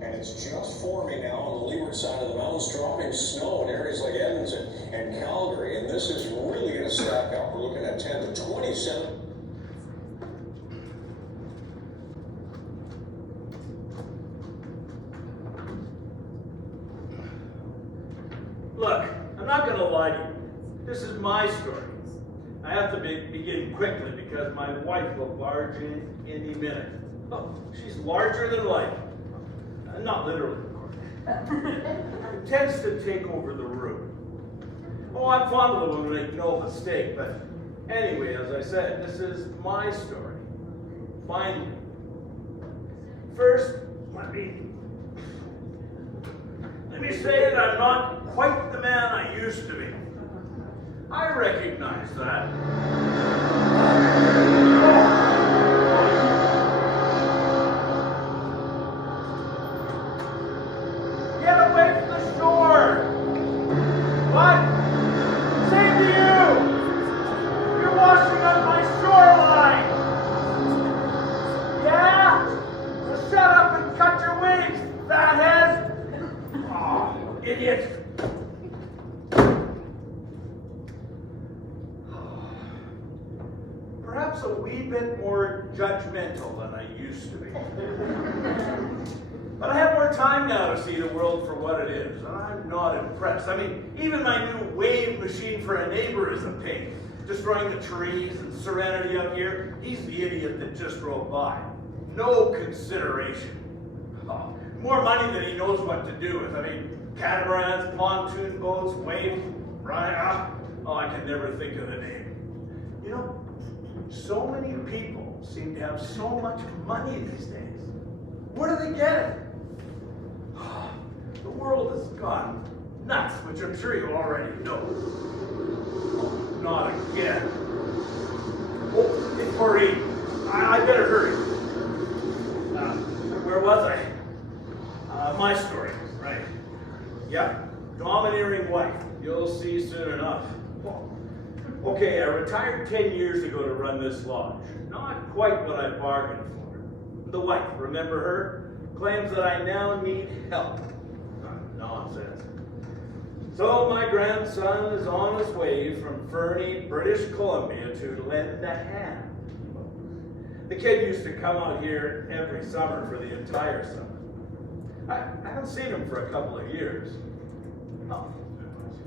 and it's just forming now on the leeward side of the mountains, dropping snow in areas like Edmonton and Calgary, and this is really going to stack up. We're looking at 10 to 27. Look, I'm not going to lie to you. This is my story. I have to begin quickly because my wife will barge in any minute. Oh, she's larger than life. Not literally, of course. It tends to take over the room. Oh, I'm fond of the woman, make no mistake, but anyway, as I said, this is my story. Finally. First, let me say that I'm not quite the man I used to be. I recognize that. Get away from the shore! What? Same to you! You're washing up my shoreline! Yeah? Well, shut up and cut your wings, fathead! Oh, idiot! Perhaps a wee bit more judgmental than I used to be. But I have more time now to see the world for what it is, and I'm not impressed. I mean, even my new wave machine for a neighbor is a pain. Destroying the trees and serenity out here. He's the idiot that just drove by. No consideration. Oh, more money than he knows what to do with. I mean, catamarans, pontoon boats, waves, right? Oh, I can never think of the name. You know, so many people seem to have so much money these days. Where do they get it? The world has gone nuts, which I'm sure you already know. Not again. Oh, it's Maureen. I better hurry. Where was I? My story, right? Yeah, domineering wife. You'll see soon enough. Okay, I retired 10 years ago to run this lodge. Not quite what I bargained for. The wife, remember her? Claims that I now need help. Nonsense. So my grandson is on his way from Fernie, British Columbia to lend a hand. The kid used to come out here every summer for the entire summer. I haven't seen him for a couple of years. Oh.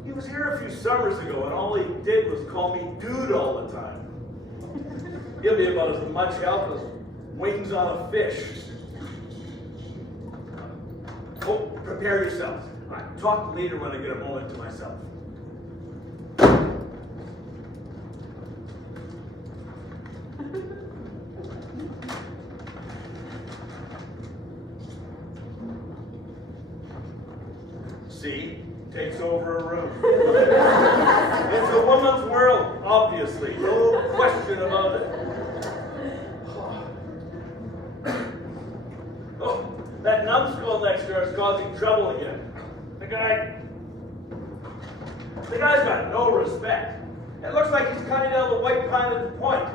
He was here a few summers ago, and all he did was call me dude all the time. He'll be about as much help as wings on a fish. Oh, prepare yourselves. I'll talk later when I get a moment to myself. See? Takes over a room. It's a woman's world, obviously. No question about it. Oh, that numbskull next door is causing trouble again. The guy's got no respect. It looks like he's cutting down the white pine at the point.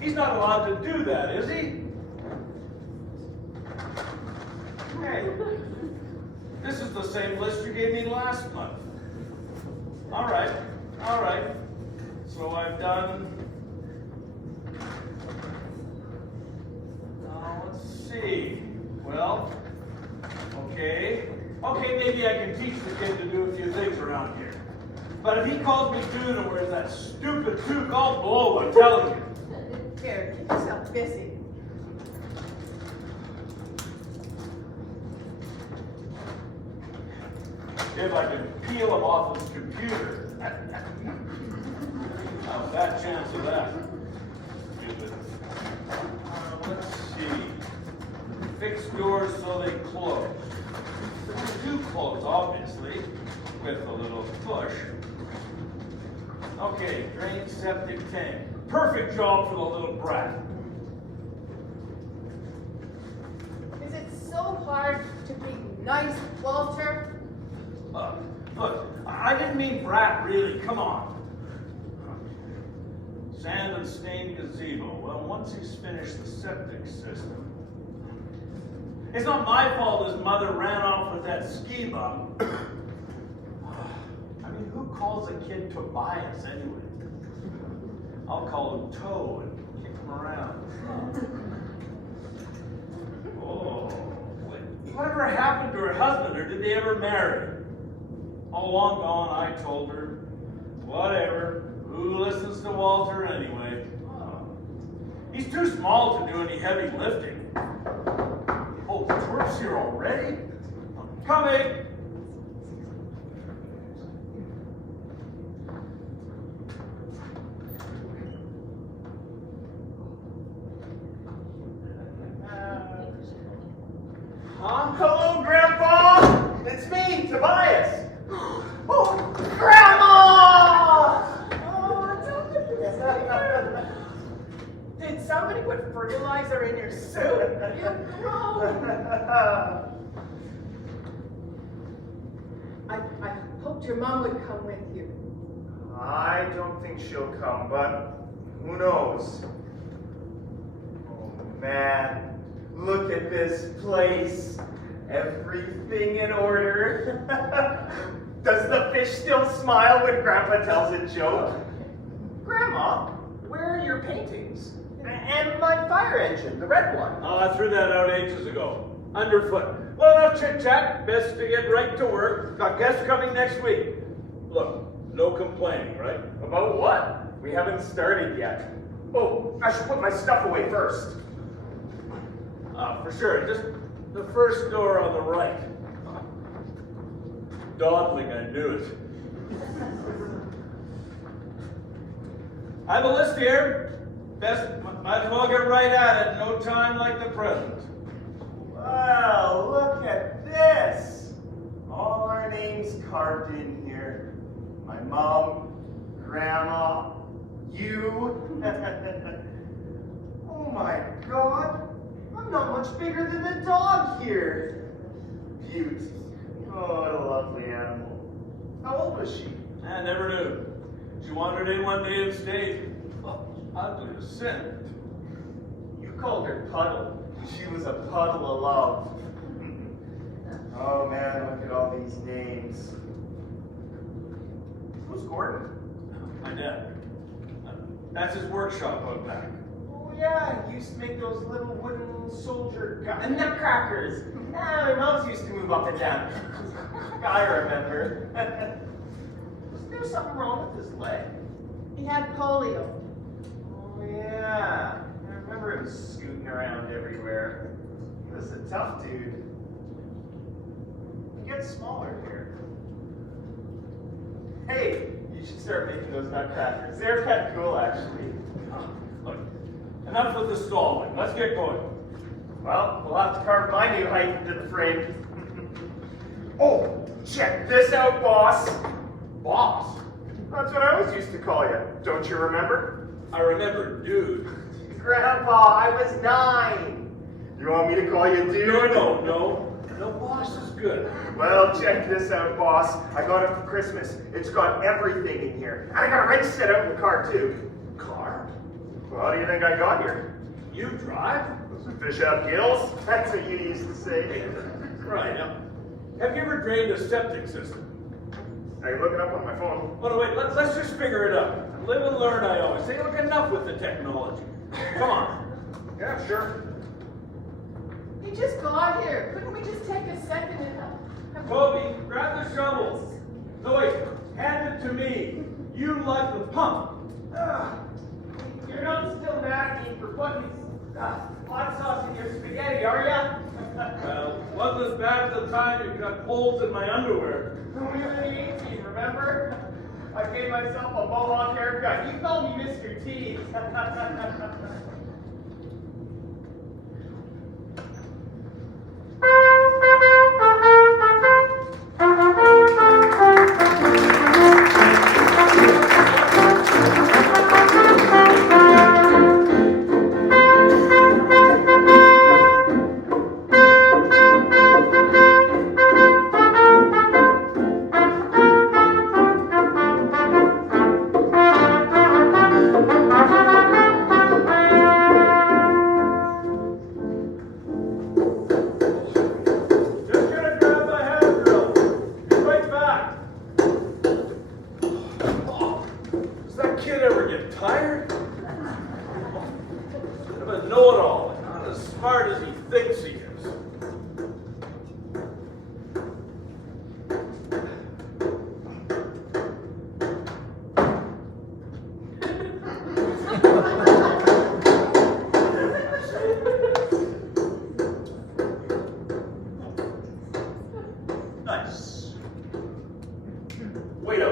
He's not allowed to do that, is he? Hey. This is the same list you gave me last month. All right. So I've done... let's see. Well, okay, maybe I can teach the kid to do a few things around here. But if he calls me dude and wears that stupid toque, I'll blow, I'm telling you. Here, keep yourself busy. If I can peel him off his computer. How's that chance of that? Stupid. Let's see. Fix doors so they close. They do close, obviously, with a little push. Okay, drain septic tank. Perfect job for the little brat. Is it so hard to be nice, Walter? Look, I didn't mean brat, really. Come on. Sand and stained gazebo. Well, once he's finished the septic system, It's not my fault his mother ran off with that ski bum. I mean, who calls a kid Tobias anyway? I'll call him Toe and kick him around. Oh, whatever happened to her husband, or did they ever marry? Oh, long gone, I told her. Whatever. Who listens to Walter anyway? He's too small to do any heavy lifting. Oh, the tour's here already? I'm coming! Huh? Hello, Grandpa! It's me, Tobias! Oh, Grandma! Did somebody put fertilizer in your soup? You're grown. I hoped your mom would come with you. I don't think she'll come, but who knows? Oh, man. Look at this place. Everything in order. Does the fish still smile when Grandpa tells a joke? Grandma, where are your paintings? And my fire engine, the red one. Oh, I threw that out ages ago. Underfoot. Well, enough chit-chat. Best to get right to work. Got guests coming next week. Look, no complaining, right? About what? We haven't started yet. Oh, I should put my stuff away first. For sure. Just the first door on the right. Dawdling, I knew it. I have a list here. Might as well get right at it. No time like the present. Wow, look at this. All our names carved in here. My mom, Grandma, you. Oh my God. I'm not much bigger than the dog here. Beauty. Oh, what a lovely animal. How old was she? I never knew. She wandered in one day and stayed. Oh, ugly as sin. You called her Puddle. She was a puddle of love. Oh man, look at all these names. Who's Gordon? My dad. That's his workshop out back. Oh yeah, he used to make those little wooden soldier and nutcrackers. Ah, my mom's used to move up and down. I remember. Was there something wrong with his leg? He had polio. Oh yeah, I remember him scooting around everywhere. He was a tough dude. He gets smaller here. Hey, you should start making those nutcrackers. They're kind of cool, actually. Look, enough with the stalling. Let's get going. Well, we'll have to carve my new height into the frame. Oh, check this out, boss. Boss? That's what I always used to call you. Don't you remember? I remember, dude. Grandpa, I was 9. You want me to call you dude? No, boss is good. Well, check this out, boss. I got it for Christmas. It's got everything in here. And I got a wrench set out in the car, too. Car? Well, how do you think I got here? You drive? Does the fish have gills? That's what you used to say. Right. Now, have you ever drained a septic system? Are you looking up on my phone? Oh, no, wait, let's just figure it out. Live and learn, I always say. Look, enough with the technology. Come on. Yeah, sure. He just got here. Couldn't we just take a second and have Toby, grab the shovels. No, wait, hand it to me. You like the pump. You're not still mad at me for putting hot sauce in your spaghetti, are ya? Well, wasn't as bad as the time you got holes in my underwear. We were in the 18, remember? I gave myself a mohawk haircut. You called me Mr. T.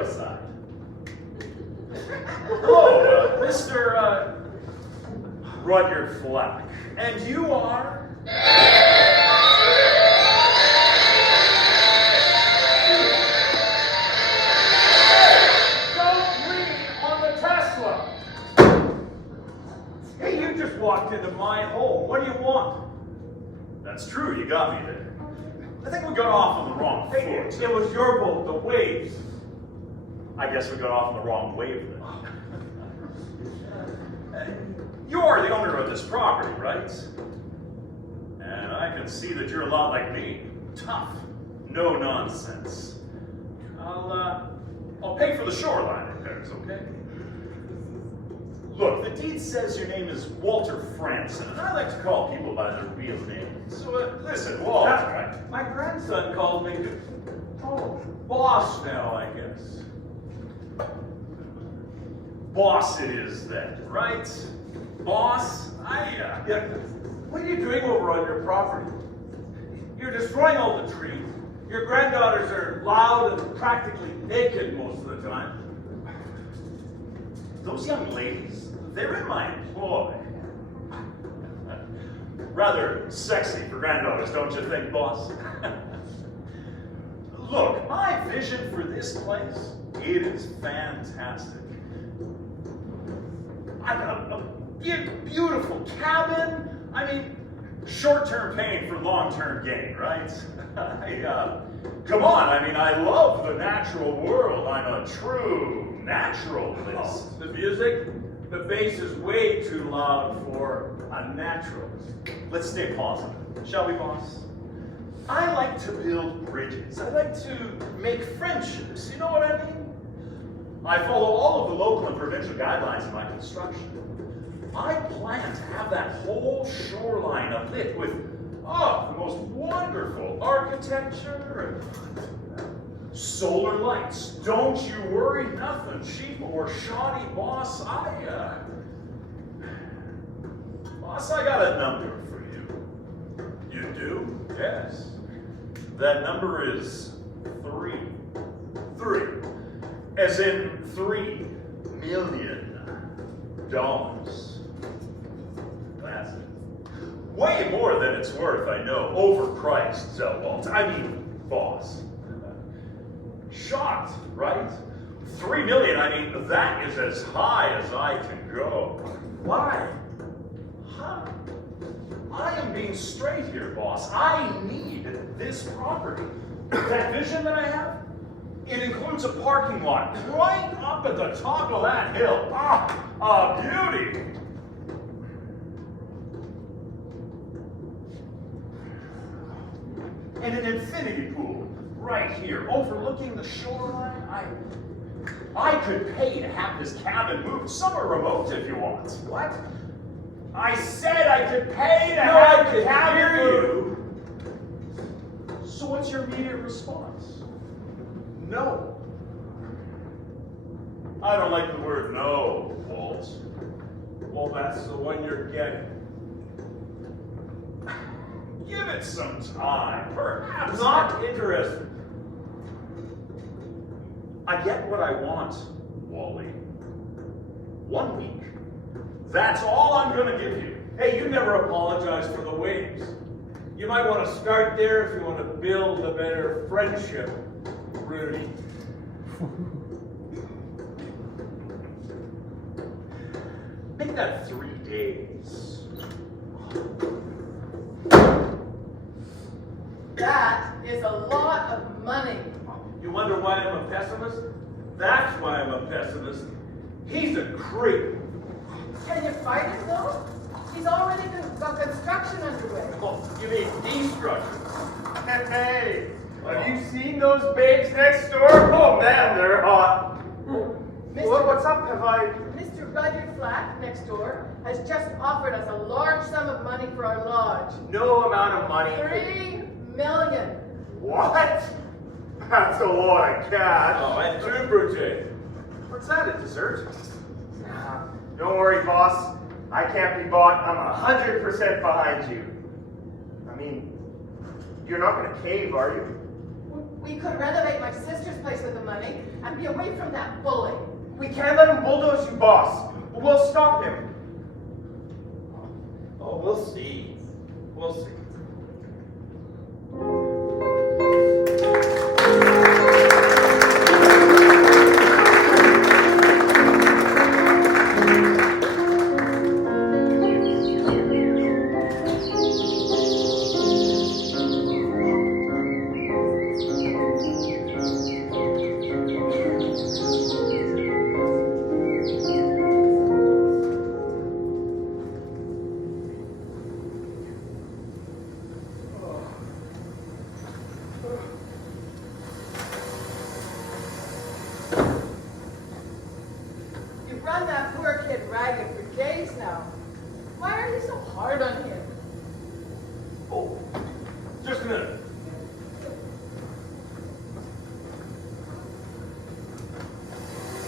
side. Hello, Mr. Rudyard Flack. And you are? Don't lean on the Tesla. Hey, you just walked into my home. What do you want? That's true, you got me there. I think we got off on the wrong foot. It was your boat, the waves. I guess we got off on the wrong wave then. You're the owner of this property, right? And I can see that you're a lot like me. Tough. No nonsense. I'll pay for the shoreline repairs, okay? Look, the deed says your name is Walter Franson, and I like to call people by their real name. So, listen, Walter, my grandson called me, boss now, I guess. Boss it is then, right? Boss, yeah. What are you doing over on your property? You're destroying all the trees. Your granddaughters are loud and practically naked most of the time. Those young ladies, they're in my employ. Rather sexy for granddaughters, don't you think, boss? Look, my vision for this place, it is fantastic. I got a big, beautiful cabin. I mean, short-term pain for long-term gain, right? Come on, I mean, I love the natural world. I'm a true naturalist. The music, the bass is way too loud for a naturalist. Let's stay positive, shall we, boss? I like to build bridges. I like to make friendships. You know what I mean? I follow all of the local and provincial guidelines in my construction. I plan to have that whole shoreline lit with, the most wonderful architecture and solar lights. Don't you worry, nothing cheap or shoddy, boss. Boss, I got a number for you. You do? Yes. That number is 3. 3. As in $3 million. That's it. Way more than it's worth, I know. Overpriced, Walt. I mean, boss. Shocked, right? $3 million, I mean, that is as high as I can go. Why? Huh? I am being straight here, boss. I need this property. That vision that I have, it includes a parking lot right up at the top of that hill. A beauty. And an infinity pool right here, overlooking the shoreline. I could pay to have this cabin moved somewhere remote if you want. What? I said I could pay to have the cabin moved. So what's your immediate response? No. I don't like the word no, Walt. Well, that's the one you're getting. Give it some time, perhaps. Not interested. I get what I want, Wally. 1 week. That's all I'm gonna give you. Hey, you never apologized for the waves. You might want to start there if you want to build a better friendship, Rudy. Make that 3 days. That is a lot of money. You wonder why I'm a pessimist? That's why I'm a pessimist. He's a creep. Can you fight him though? He's already got construction underway. Oh, you mean destruction? Hey, have you seen those babes next door? Oh man, they're hot. What's up? Mr. Rudyard Flack next door has just offered us a large sum of money for our lodge. No amount of money. $3 million. What? That's a lot of cash. Oh, and two brute. What's that, a dessert? Don't worry, boss. I can't be bought. I'm 100% behind you. I mean, you're not going to cave, are you? We could renovate my sister's place with the money and be away from that bully. We can't let him bulldoze you, boss. We'll stop him. Oh, we'll see. We'll see. You've run that poor kid ragged for days now. Why are you so hard on him? Oh, just a minute.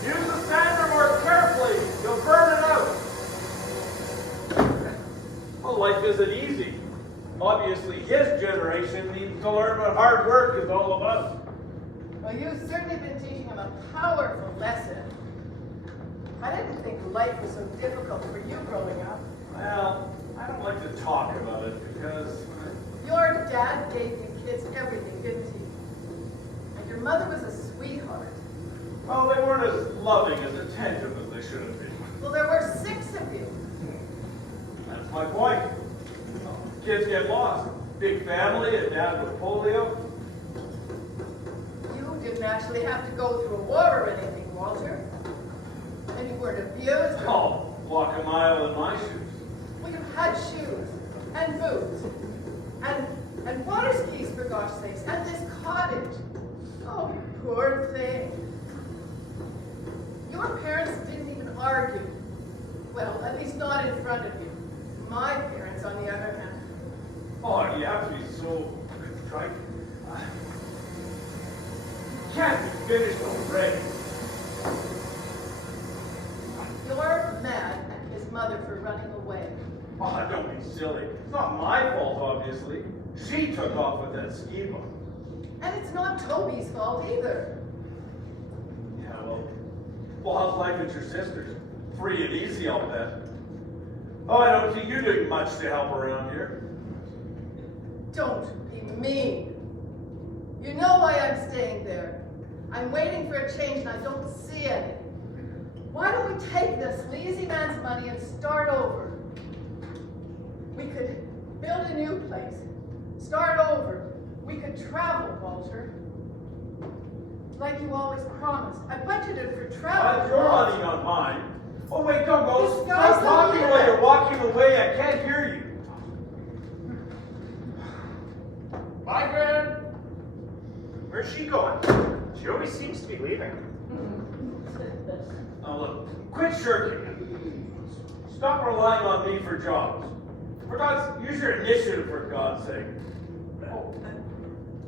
Use the sander more carefully. You'll burn it out. Well, life isn't easy. Obviously, his generation needs to learn what hard work is all about. Well, you've certainly been teaching him a powerful lesson. I didn't think life was so difficult for you growing up. Well, I don't like to talk about it because, Your dad gave you kids everything, didn't he? And your mother was a sweetheart. well, they weren't as loving, as attentive as they should have been. Well, there were 6 of you. That's my point. Kids get lost. Big family, a dad with polio. You didn't actually have to go through a war or anything, Walter. And you weren't abused. Oh, walk a mile in my shoes. Well, you had shoes and boots and water skis, for gosh sakes, and this cottage. Oh, you poor thing. Your parents didn't even argue. Well, at least not in front of you. My parents, on the other hand. Oh, you have to be so contrite. Can't be finished already. You're mad at his mother for running away. Oh, don't be silly. It's not my fault, obviously. She took off with that ski bum. And it's not Toby's fault either. Yeah, well, how's life at your sister's? Free and easy, I'll bet. Oh, I don't see you doing much to help around here. Don't be mean. You know why I'm staying there. I'm waiting for a change and I don't see any. Why don't we take this lazy man's money and start over? We could build a new place. Start over. We could travel, Walter. Like you always promised. I budgeted for travel. But you're running on mine. Oh, wait, don't go. This guy's Stop talking the while leader. you're walking away. I can't hear you. Bye, Gran. Where's she going? She always seems to be leaving. Now look, quit shirking. Stop relying on me for jobs. For God's, use your initiative for God's sake. Oh,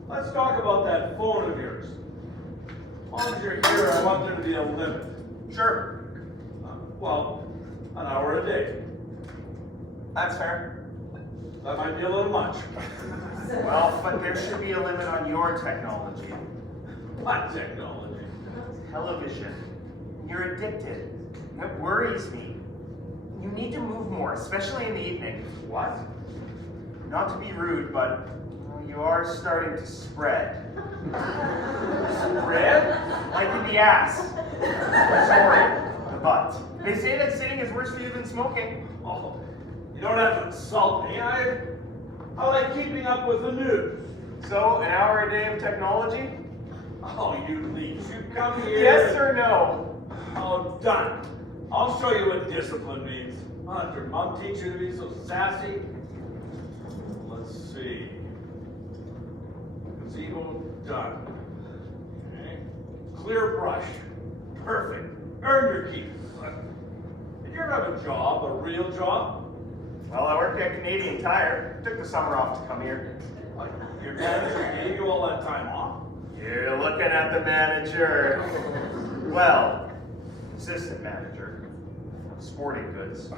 let's talk about that phone of yours. As long as you're here, I want there to be a limit. Sure. Well, an hour a day. That's fair. That might be a little much. Well, but there should be a limit on your technology. What technology? Television. You're addicted. That worries me. You need to move more, especially in the evening. What? Not to be rude, but you are starting to spread. Spread? Like in the ass. Sorry, the butt. They say that sitting is worse for you than smoking. Oh, you don't have to insult me. I like keeping up with the news. So, an hour a day of technology? Oh, you leech. You come here. Yes or no? Oh, done. I'll show you what discipline means. I'll have your mom teach you to be so sassy. Let's see. Gazebo done. Okay. Clear brush. Perfect. Earn your keep. Did you ever have a job, a real job? Well, I work at Canadian Tire. Took the summer off to come here. Like your manager gave you all that time off? You're looking at the manager. Well, assistant manager of sporting goods.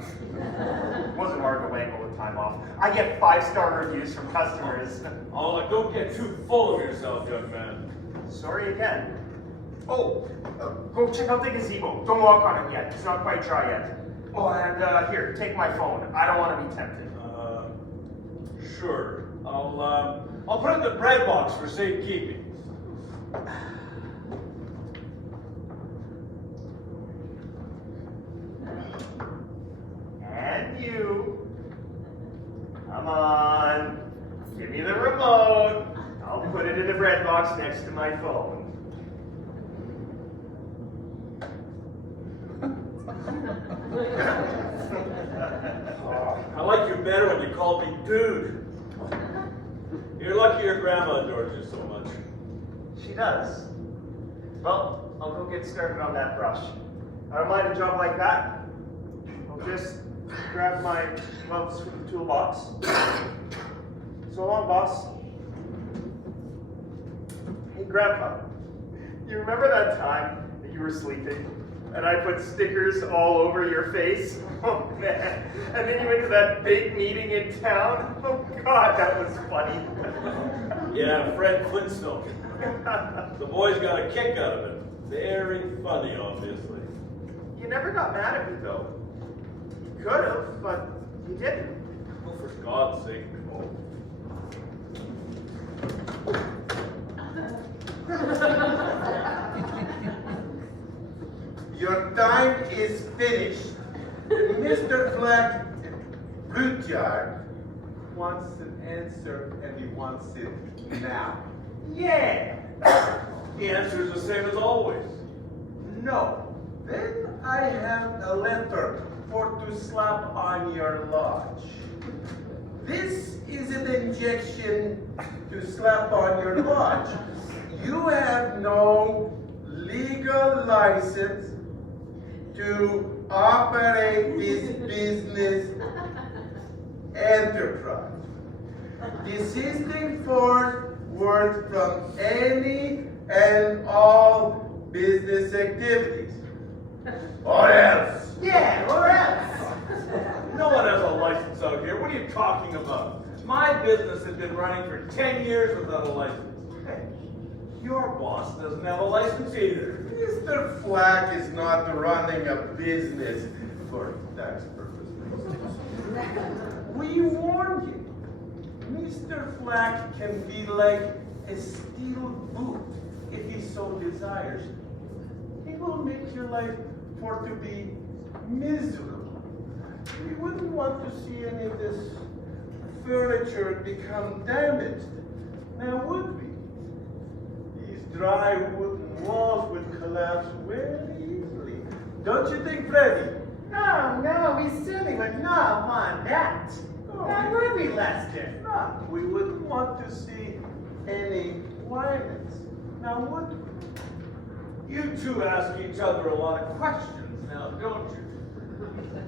Wasn't hard to wangle the time off. I get 5-star reviews from customers. Oh, like, don't get too full of yourself, young man. Sorry again. Oh, go check out the gazebo. Don't walk on it yet. It's not quite dry yet. Oh, and here, take my phone. I don't want to be tempted. Sure. I'll put it in the bread box for safekeeping. And you. Come on. Give me the remote. I'll put it in the bread box next to my phone. I like you better when you call me dude. You're lucky your grandma adores you so much. She does. Well, I'll go get started on that brush. I don't mind a job like that. I'll just grab my gloves from the toolbox. So long, boss. Hey, Grandpa. You remember that time that you were sleeping and I put stickers all over your face? Oh, man. And then you went to that big meeting in town? Oh, God, that was funny. Yeah, Fred Flintstone. The boys got a kick out of it. Very funny, obviously. You never got mad at me, though. You could have, but you didn't. Oh, for God's sake, Nicole. Your time is finished. Mr. Flack Rudyard wants an answer, and he wants it now. Yeah. The answer is the same as always. No. Then I have a letter for to slap on your lodge. This is an injection to slap on your lodge. You have no legal license to operate this business enterprise. Desisting forward from any and all business activities. Or else. Yeah, or else. No one has a license out here. What are you talking about? My business has been running for 10 years without a license. Hey, your boss doesn't have a license either. Mr. Flack is not running a business for tax purposes. We warn you. Mr. Flack can be like a steel boot if he so desires. He will make your life for to be miserable. We wouldn't want to see any of this furniture become damaged. Now would we? These dry wooden walls would collapse very easily. Don't you think, Freddie? No, we certainly would not want that. Oh. That would be Lester. No, we wouldn't want to see any violence. Now would we? You two ask each other a lot of questions now, don't you?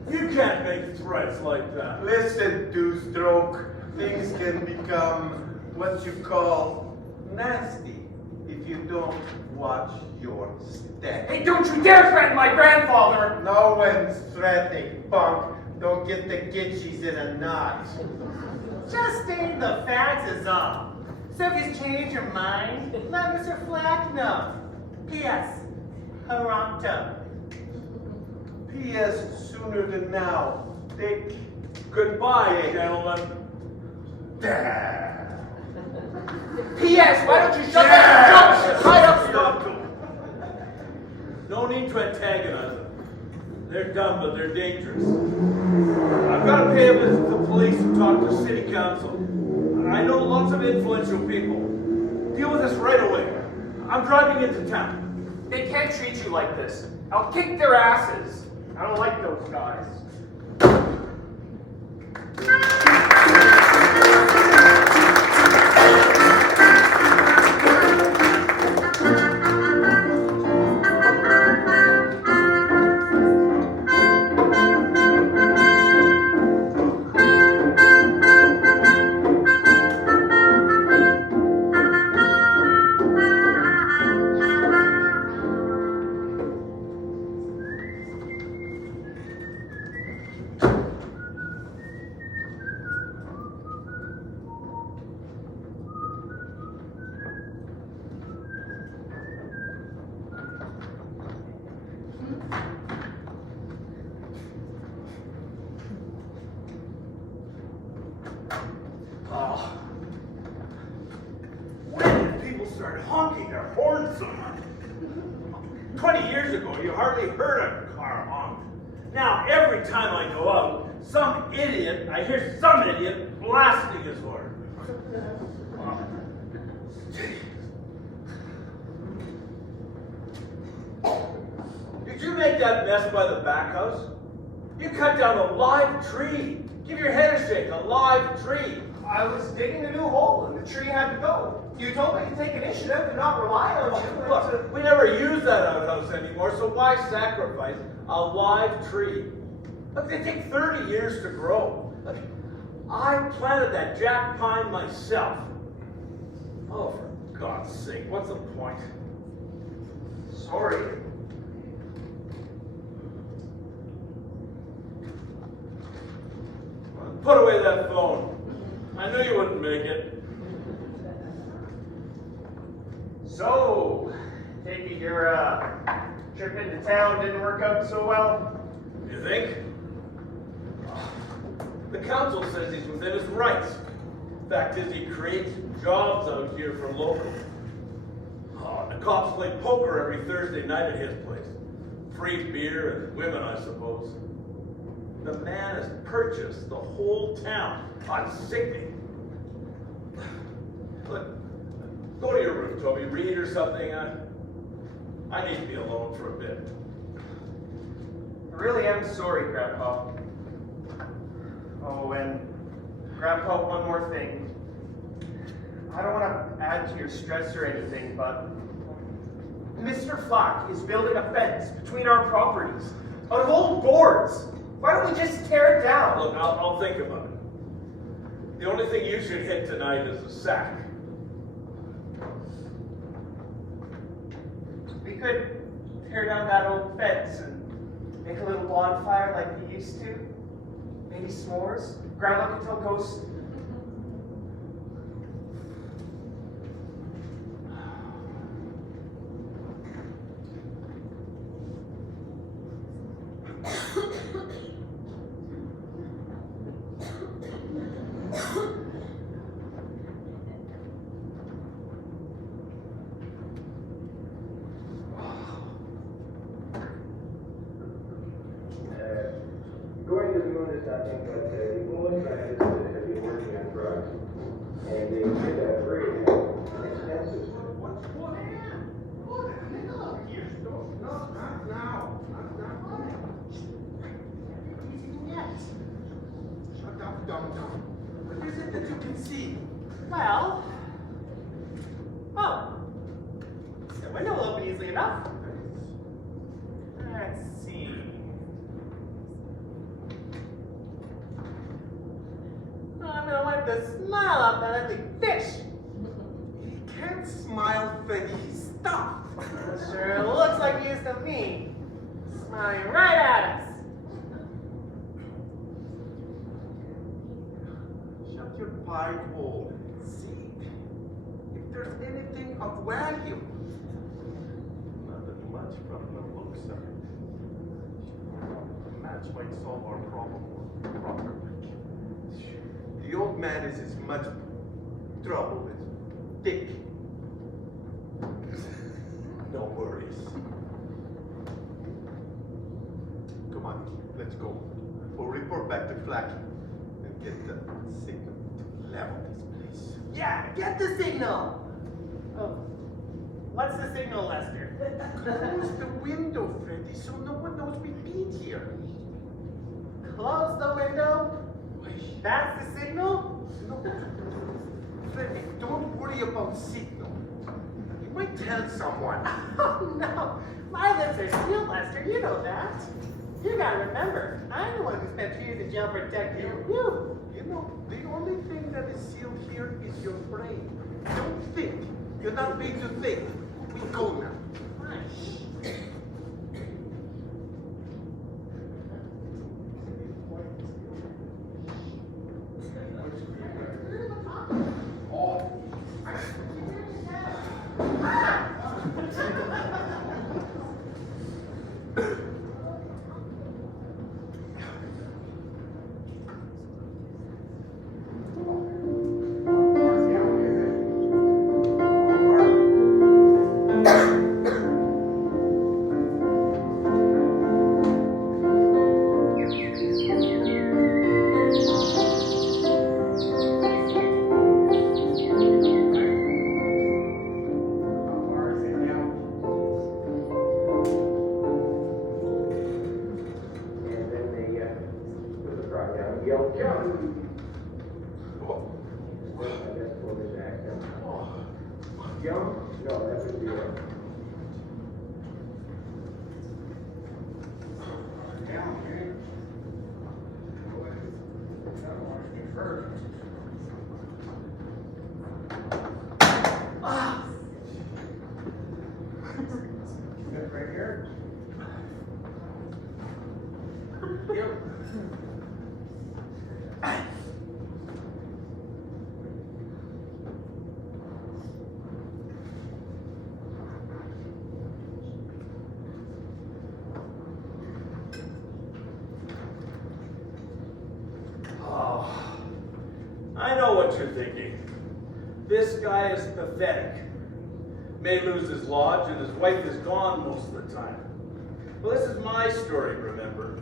You can't make threats like that. Listen, two-stroke, things can become what you call nasty if you don't watch your step. Hey, don't you dare threaten my grandfather! No one's threatening, punk. Don't get the gitchies in a knot. Just stating the facts is all. So if you change your mind, let Mr. Flack know. P.S. Toronto. P.S. sooner than now. Dick. Goodbye, gentlemen. P.S. Why don't you shut that junk right up? Stop them. No need to antagonize them. They're dumb, but they're dangerous. I've got to pay a visit to the police and talk to city council. I know lots of influential people. Deal with this right away. I'm driving into town. They can't treat you like this. I'll kick their asses. I don't like those guys. started honking their horns so much. 20 years ago, you hardly heard a car honk. Now, every time I go out, I hear some idiot blasting his horn. Did you make that mess by the back house? You cut down a live tree. Give your head a shake, a live tree. I was digging a new hole and the tree had to go. You told me to take initiative and not rely on you. Look, we never use that outhouse anymore, so why sacrifice a live tree? Look, they take 30 years to grow. Look, I planted that jack pine myself. Oh, for God's sake, what's the point? Sorry. Put away that phone. I knew you wouldn't make it. So, take it your trip into town didn't work out so well? You think? The council says he's within his rights. Fact is, he creates jobs out here for locals. The cops play poker every Thursday night at his place. Free beer and women, I suppose. The man has purchased the whole town. I'm sickening. Look, go to your room, Toby. Read or something. I need to be alone for a bit. I really am sorry, Grandpa. Oh, and Grandpa, one more thing. I don't want to add to your stress or anything, but Mr. Flack is building a fence between our properties out of old boards. Why don't we just tear it down? Look, I'll think about it. The only thing you should hit tonight is a sack. We could tear down that old fence and make a little bonfire like we used to. Maybe s'mores. Grandma could tell ghosts. Going to the moon is nothing but the only scientists that have been working on drugs, and they did that very expensive. What's what? Here, stop. No, not now. Not now. Shut up, dum-dum. What is it that you can see? Well, oh, the window will open easily enough. Let's see. Oh, I'm gonna wipe the smile off that ugly fish. He can't smile, Freddy. He's stuffed. Sure looks like he is to me. Smiling right at us. Shut your pipe hole. See if there's anything of value. Nothing much from the looks of it. The match might solve our problem properly. The old man is as much trouble as Dick. No worries. Come on, let's go. We'll report back to Flack and get the signal to level this place. Yeah, get the signal. Oh, what's the signal, Lester? Close the window, Freddy, so no one knows we've been here. Close the window. That's the signal? No, Freddy, don't worry about signal. You might tell someone. Oh no, my lips are sealed, Lester. You know that. You gotta remember, I'm the one who spent 2 years in jail protecting you. You know, the only thing that is sealed here is your brain. Don't think. You're not made to think. We go now. Jump? No, that would be it. Right here. Oh, I know what you're thinking. This guy is pathetic. May lose his lodge and his wife is gone most of the time. Well, this is my story, remember?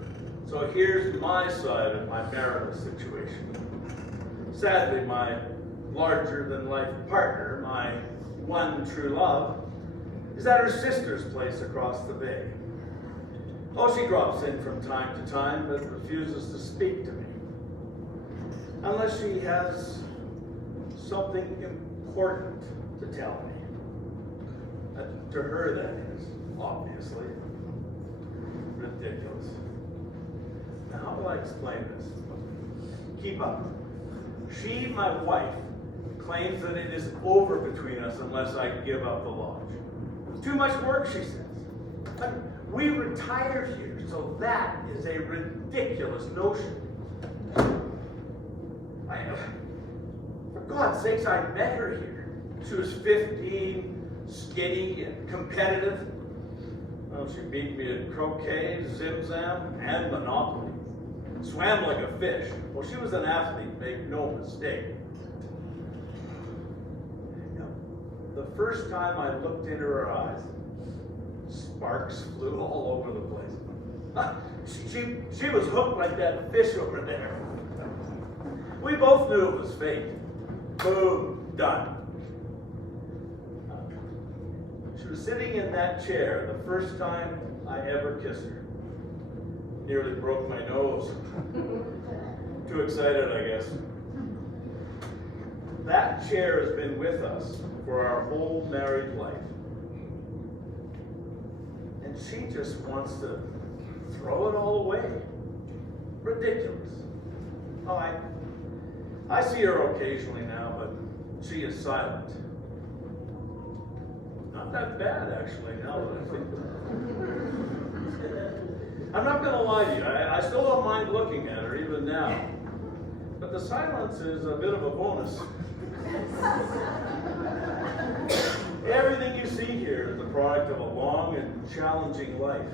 So here's my side of my marital situation. Sadly, my larger-than-life partner, my one true love, is at her sister's place across the bay. Oh, she drops in from time to time, but refuses to speak to me. Unless she has something important to tell me. To her, that is, obviously. Ridiculous. Now, how do I explain this? Keep up. She, my wife, claims that it is over between us unless I give up the lodge. Too much work, she says. But we retired here, so that is a ridiculous notion. For God's sakes, I met her here. She was 15, skinny and competitive. Well, she beat me at croquet, zim-zam, and Monopoly. Swam like a fish. Well, she was an athlete, make no mistake. Now, the first time I looked into her eyes, sparks flew all over the place. She was hooked like that fish over there. We both knew it was fate. Boom, done. She was sitting in that chair the first time I ever kissed her. Nearly broke my nose. Too excited, I guess. That chair has been with us for our whole married life. And she just wants to throw it all away. Ridiculous. Oh, I see her occasionally now, but she is silent. Not that bad, actually, now that I think about it. I'm not going to lie to you. I still don't mind looking at her, even now. But the silence is a bit of a bonus. Everything you see here is the product of a long and challenging life.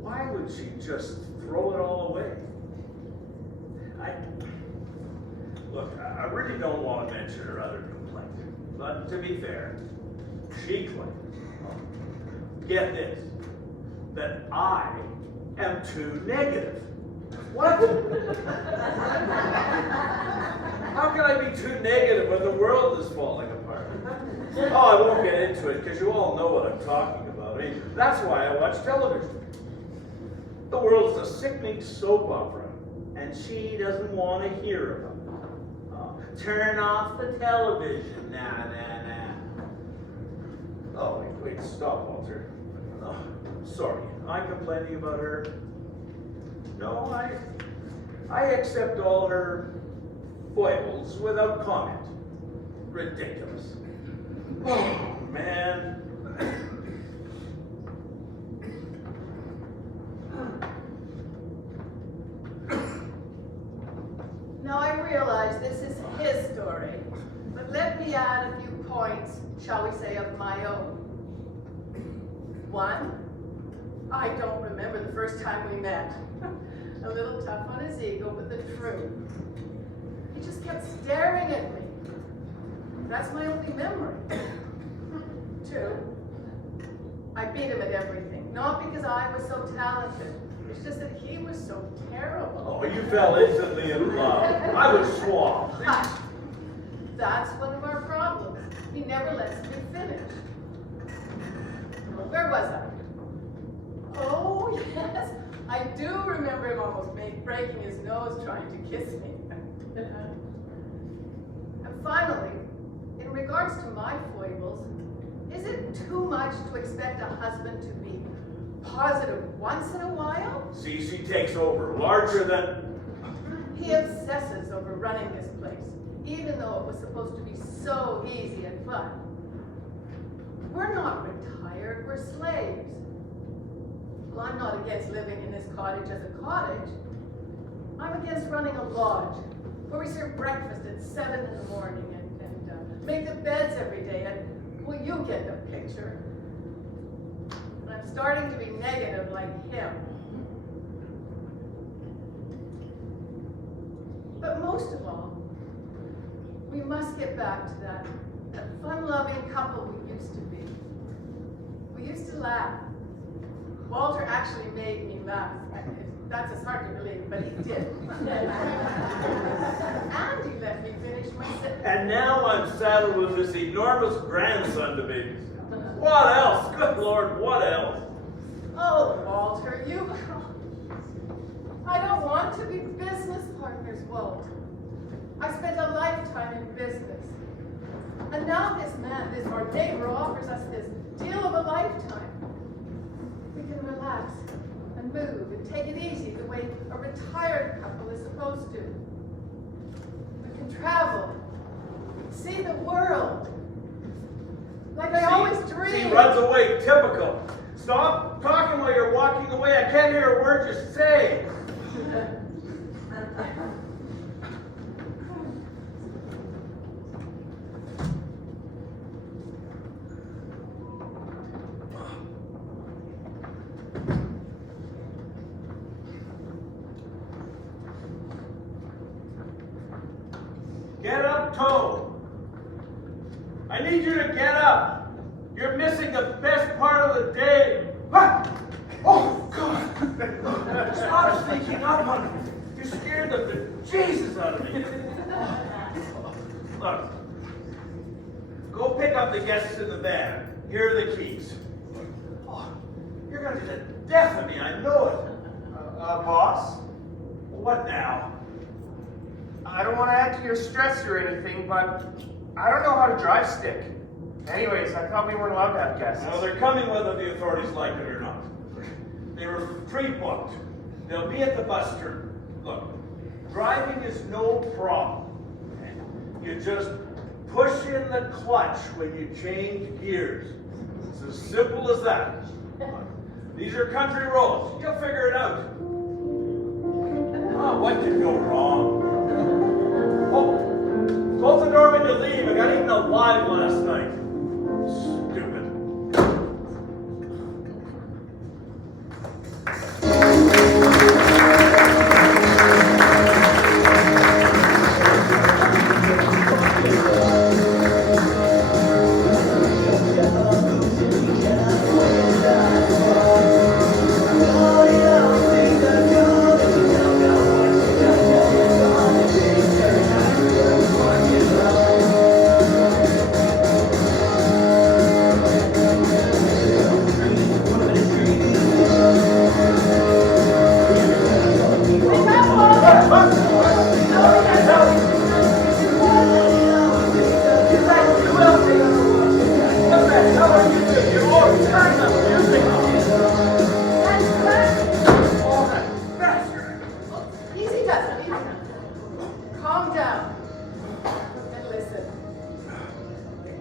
Why would she just throw it all away? Look, I really don't want to mention her other complaint. But to be fair, she claims, get this, that I am too negative. What? How can I be too negative when the world is falling apart? Oh, I won't get into it because you all know what I'm talking about. I mean, that's why I watch television. The world's a sickening soap opera, and she doesn't want to hear about it. Turn off the television. Nah. Oh, wait, stop, Walter. Oh, sorry, am I complaining about her? No, I accept all her foibles without comment. Ridiculous. Oh, man. Now I realize this is his story, but let me add a few points, shall we say, of my own. One, I don't remember the first time we met. A little tough on his ego, but the truth. He just kept staring at me. That's my only memory. Two, I beat him at everything. Not because I was so talented. It's just that he was so terrible. Oh, you fell instantly in love. I was swamped. That's one of our problems. He never lets me finish. Where was I? Oh, yes. I do remember him almost breaking his nose trying to kiss me. And finally, in regard regards to my foibles, is it too much to expect a husband to be positive once in a while? Cece takes over, larger than... He obsesses over running this place, even though it was supposed to be so easy and fun. We're not retired, we're slaves. Well, I'm not against living in this cottage as a cottage. I'm against running a lodge, where we serve breakfast at 7 in the morning and make the beds every day, and, well, you get the picture. And I'm starting to be negative like him. But most of all, we must get back to that fun-loving couple we used to be. We used to laugh. Walter actually made me laugh. That's just hard to believe, but he did. And he let me finish my sentence. And now I'm saddled with this enormous grandson to babysit. What else? Good Lord, what else? Oh, Walter, I don't want to be business partners, Walt. I spent a lifetime in business. And now this man, this our neighbor, offers us this deal of a lifetime. We can relax and move and take it easy the way a retired couple is supposed to. We can travel, see the world, like I always dreamed. He runs away, typical. Stop talking while you're walking away. I can't hear a word you say. Get up, Toe. I need you to get up. You're missing the best part of the day. Ah! Oh, God! Stop sneaking up on me. You scared the Jesus out of me. Look, go pick up the guests in the van. Here are the keys. Oh, you're going to be the death of me, I know it. Boss? What now? I don't want to add to your stress or anything, but I don't know how to drive stick. Anyways, I thought we weren't allowed to have guests. No, they're coming whether the authorities like it or not. They were pre-booked. They'll be at the bus terminal. Look, driving is no problem. You just push in the clutch when you change gears. It's as simple as that. These are country roads. You'll figure it out. Oh, what could go wrong? Oh, close the door when you leave. I got eaten alive last night. Stupid.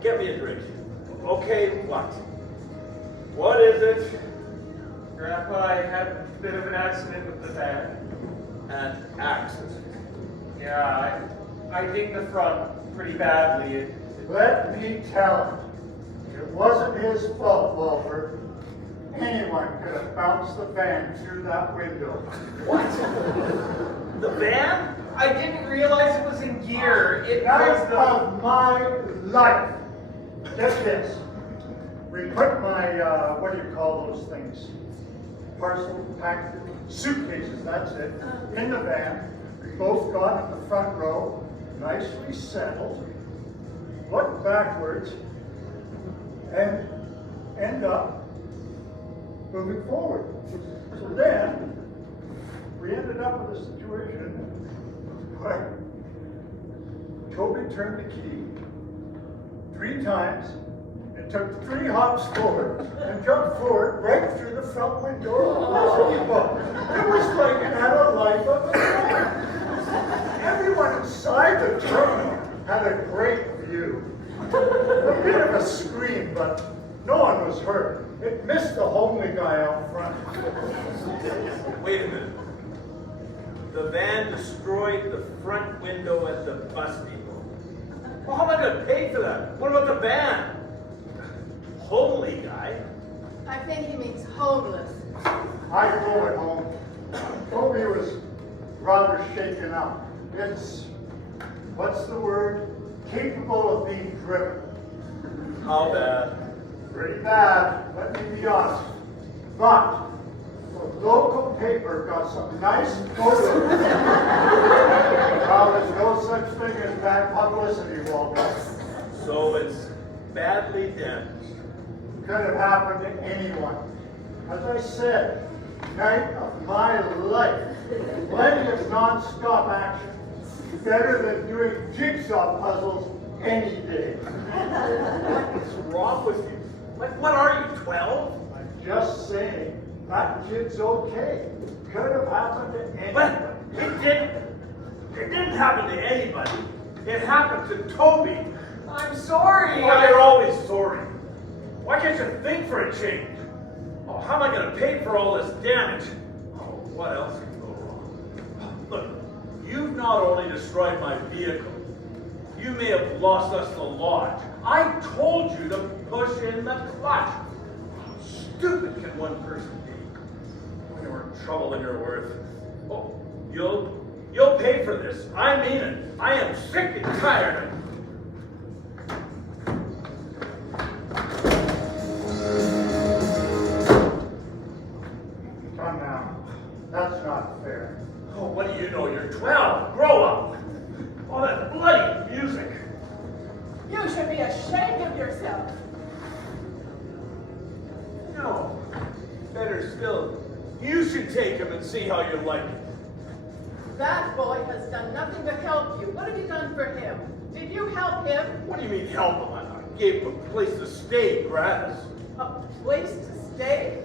Get me a drink. Okay, what? What is it? Grandpa, I had a bit of an accident with the van. An accident. Yeah, I dinged the front pretty badly. Let me tell him. It wasn't his fault, Walter. Anyone could have bounced the van through that window. What? The van? I didn't realize it was in gear. It Night was the... of my life. Get this. We put my, what do you call those things? Parcel, packed, suitcases, that's it, in the van. We both got in the front row, nicely settled, looked backwards, and end up moving forward. So then, we ended up with a situation where Toby turned the key, 3 3 times, and took 3 hops forward and jumped forward right through the front window of the vehicle. It was like it had a life of its own. Everyone inside the terminal had a great view. A bit of a scream, but no one was hurt. It missed the homely guy out front. Wait a minute. The van destroyed the front window at the bus depot. Well, how am I going to pay for that? What about the van? Homely guy? I think he means homeless. I drove it home. Toby was rather shaken up. It's, what's the word? Capable of being driven. How bad? Pretty bad, let me be honest. But the local paper got some nice photos. Well, there's no such thing as bad publicity, Walter. So it's badly damaged. Could have happened to anyone. As I said, night of my life. Plenty of non-stop action. Better than doing jigsaw puzzles any day. What's wrong with you? What are you, 12? I'm just saying, that kid's okay. Could have happened to But anyone. it didn't happen to anybody. It happened to Toby. I'm sorry. Well, you're always sorry. Why can't you think for a change? Oh, how am I going to pay for all this damage? Oh, what else can go wrong? Look, you've not only destroyed my vehicle, you may have lost us the lodge. I told you to push in the clutch. How stupid can one person be? When you're in trouble than you're worth. Oh, you'll pay for this. I mean it. I am sick and tired of it. Come now. That's not fair. Oh, what do you know? You're 12. Grow up. All that bloody music. You should be ashamed of yourself. No. Better still, you should take him and see how you like it. That boy has done nothing but help you. What have you done for him? Did you help him? What do you mean help him? I gave him a place to stay gratis. A place to stay?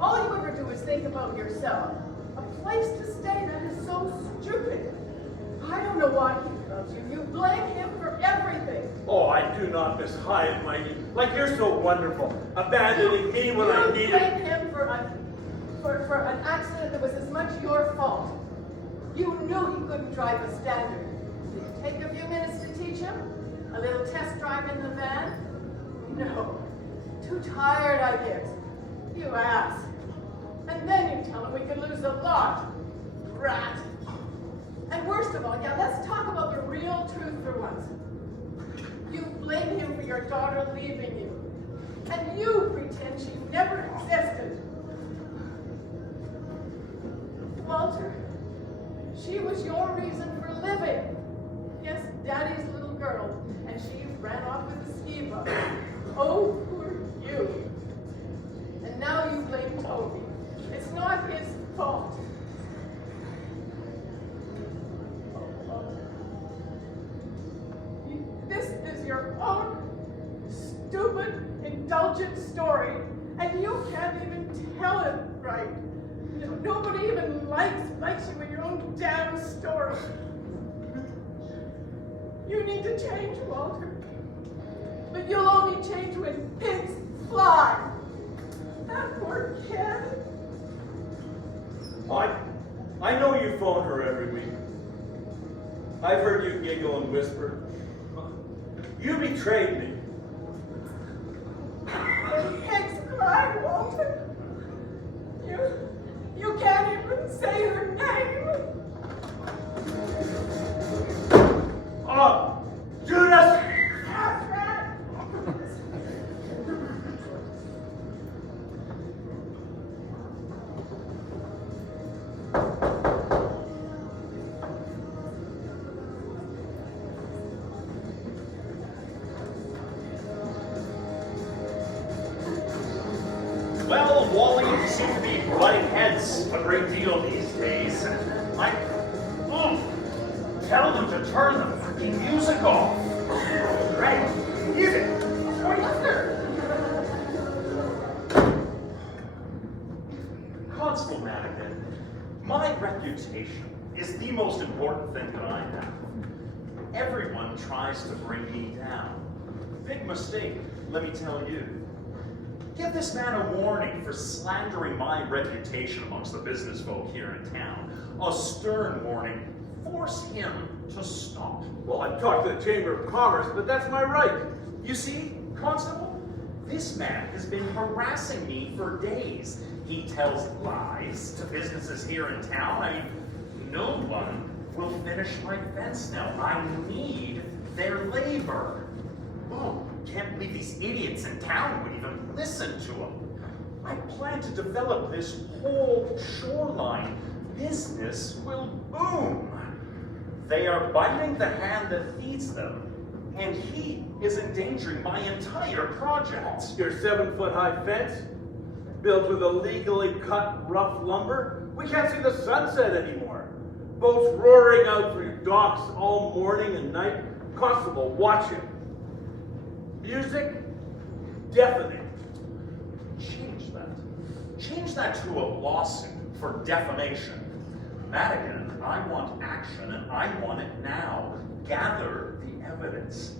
All you ever do is think about yourself. A place to stay, that is so stupid. I don't know why he loves you. You blame him for everything. Oh, I do not miss high and mighty. Like you're so wonderful. Abandoning me when I You needed. blame him for an accident that was as much your fault. You knew he couldn't drive a standard. Did it take a few minutes to teach him? A little test drive in the van? No. Too tired, I guess. You ass. And then you tell him we could lose a lot. Brat. And worst of all, yeah, let's talk about the real truth for once. You blame him for your daughter leaving you. And you pretend she never existed. Walter, she was your reason for living. Yes, Daddy's little girl. And she ran off with a ski bum. Oh, poor you. And now you blame Toby. It's not his fault. This is your own stupid, indulgent story, and you can't even tell it right. Nobody even likes you in your own damn story. You need to change, Walter. But you'll only change when pigs fly. That poor kid. I know you phone her every week. I've heard you giggle and whisper. You betrayed me. When pigs fly, Walter. You can't even say her name. Oh, Judas! That's right. Well, Wally, you seem to be butting heads a great deal these days. Tell them to turn the freaking music off. Right, music. reputation is the most important thing that I have. Everyone tries to bring me down. Big mistake, let me tell you. Give this man a warning for slandering my reputation amongst the business folk here in town. A stern warning. Force him to stop. Well, I've talked to the Chamber of Commerce, but that's my right. You see, Constable, this man has been harassing me for days. He tells lies to businesses here in town. I mean, no one will finish my fence now. I need their labor. Oh, can't believe these idiots in town would even listen to him. I plan to develop this whole shoreline. Business will boom. They are biting the hand that feeds them, and he is endangering my entire project. Your 7-foot-high fence, built with illegally cut rough lumber. We can't see the sunset anymore. Boats roaring out through docks all morning and night. Constable, watch it. Music, deafening. Change that. Change that to a lawsuit for defamation. Madigan, I want action, and I want it now. Gather the evidence.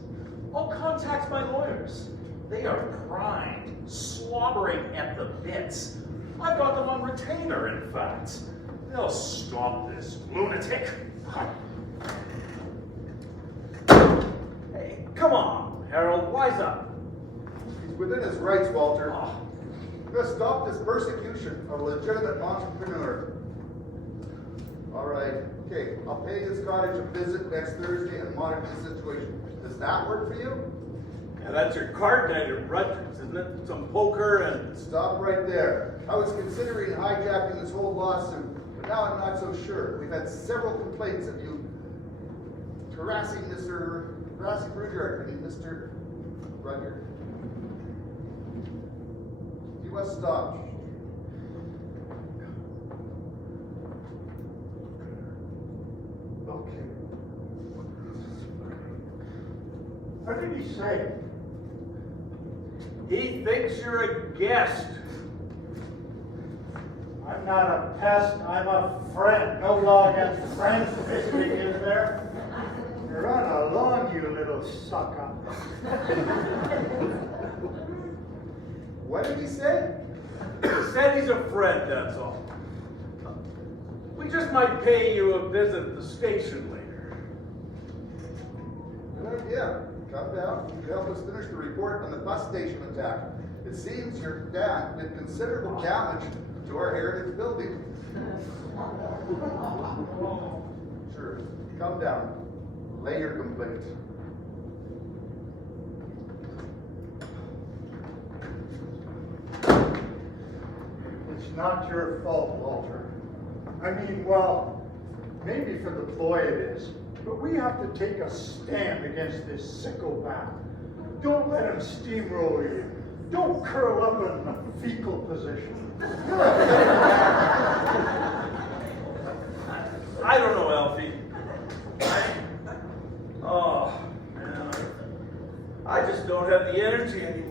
I'll contact my lawyers. They are primed, slobbering at the bits. I've got them on retainer, in fact. They'll stop this lunatic. Hey, come on, Harold, wise up. He's within his rights, Walter. We're going to stop this persecution of a legitimate entrepreneur. All right, okay, I'll pay this cottage a visit next Thursday and monitor the situation. Does that work for you? Yeah, that's your card night at Rutgers, isn't it? Some poker and... Stop right there. I was considering hijacking this whole lawsuit, but now I'm not so sure. We've had several complaints of you harassing Rudyard, Mr. Rudyard. You must stop. Okay. What did he say? He thinks you're a guest. I'm not a pest, I'm a friend. No law against friends visiting, is there? Run along, you little sucker. What did he say? He said he's a friend, that's all. We just might pay you a visit at the station later. Good idea. Come down. You can help us finish the report on the bus station attack. It seems your dad did considerable damage to our heritage building. Sure. Come down. Lay your complaint. It's not your fault, Walter. I mean, well, maybe for the boy it is, but we have to take a stand against this psychopath. Don't let him steamroll you. Don't curl up in a fetal position. I don't know, Alfie. Oh, man. I just don't have the energy anymore.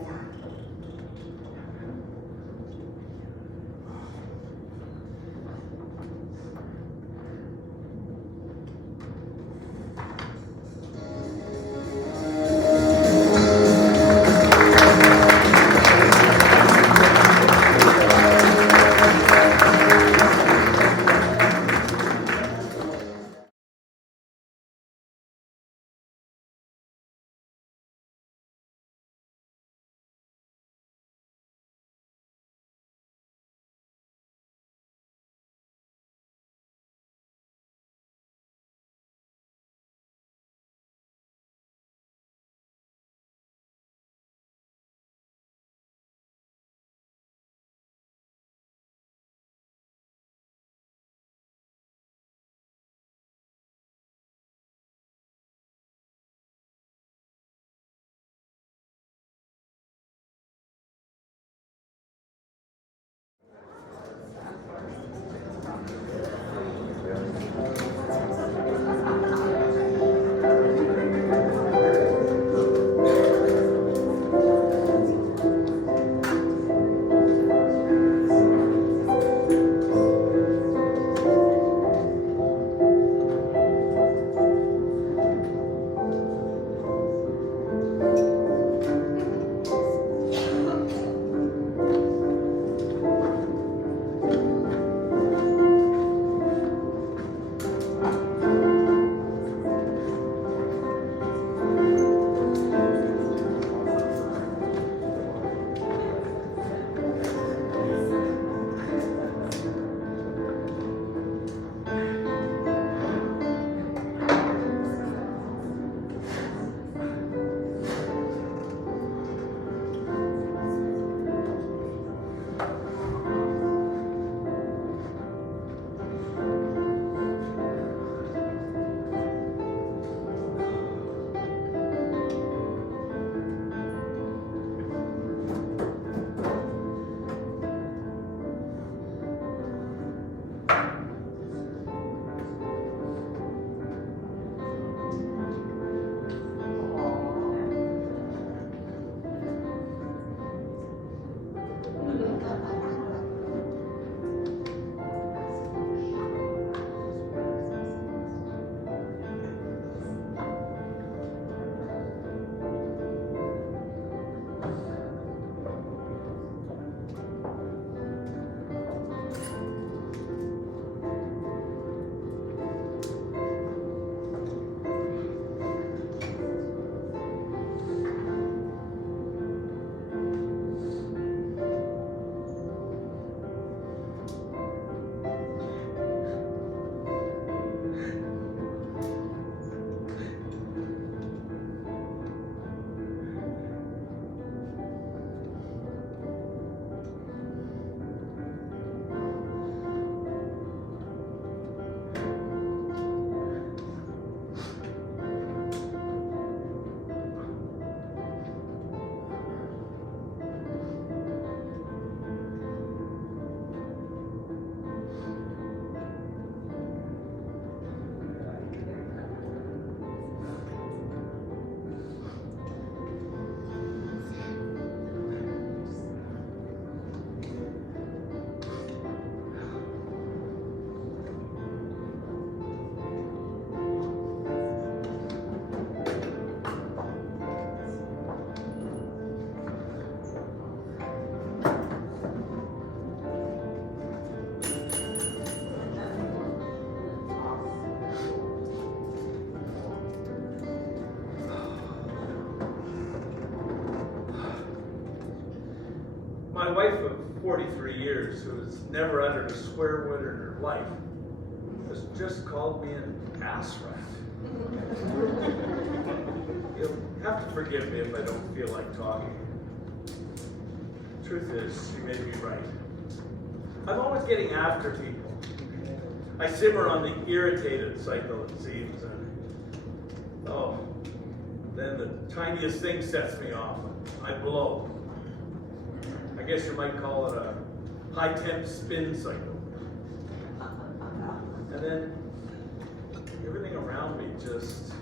My wife of 43 years, who has never uttered a swear word in her life, has just called me an ass rat. You'll have to forgive me if I don't feel like talking. Truth is, she may be right. I'm always getting after people. I simmer on the irritated cycle, it seems, and then the tiniest thing sets me off. I blow. I guess you might call it a high-temp spin cycle. And then everything around me just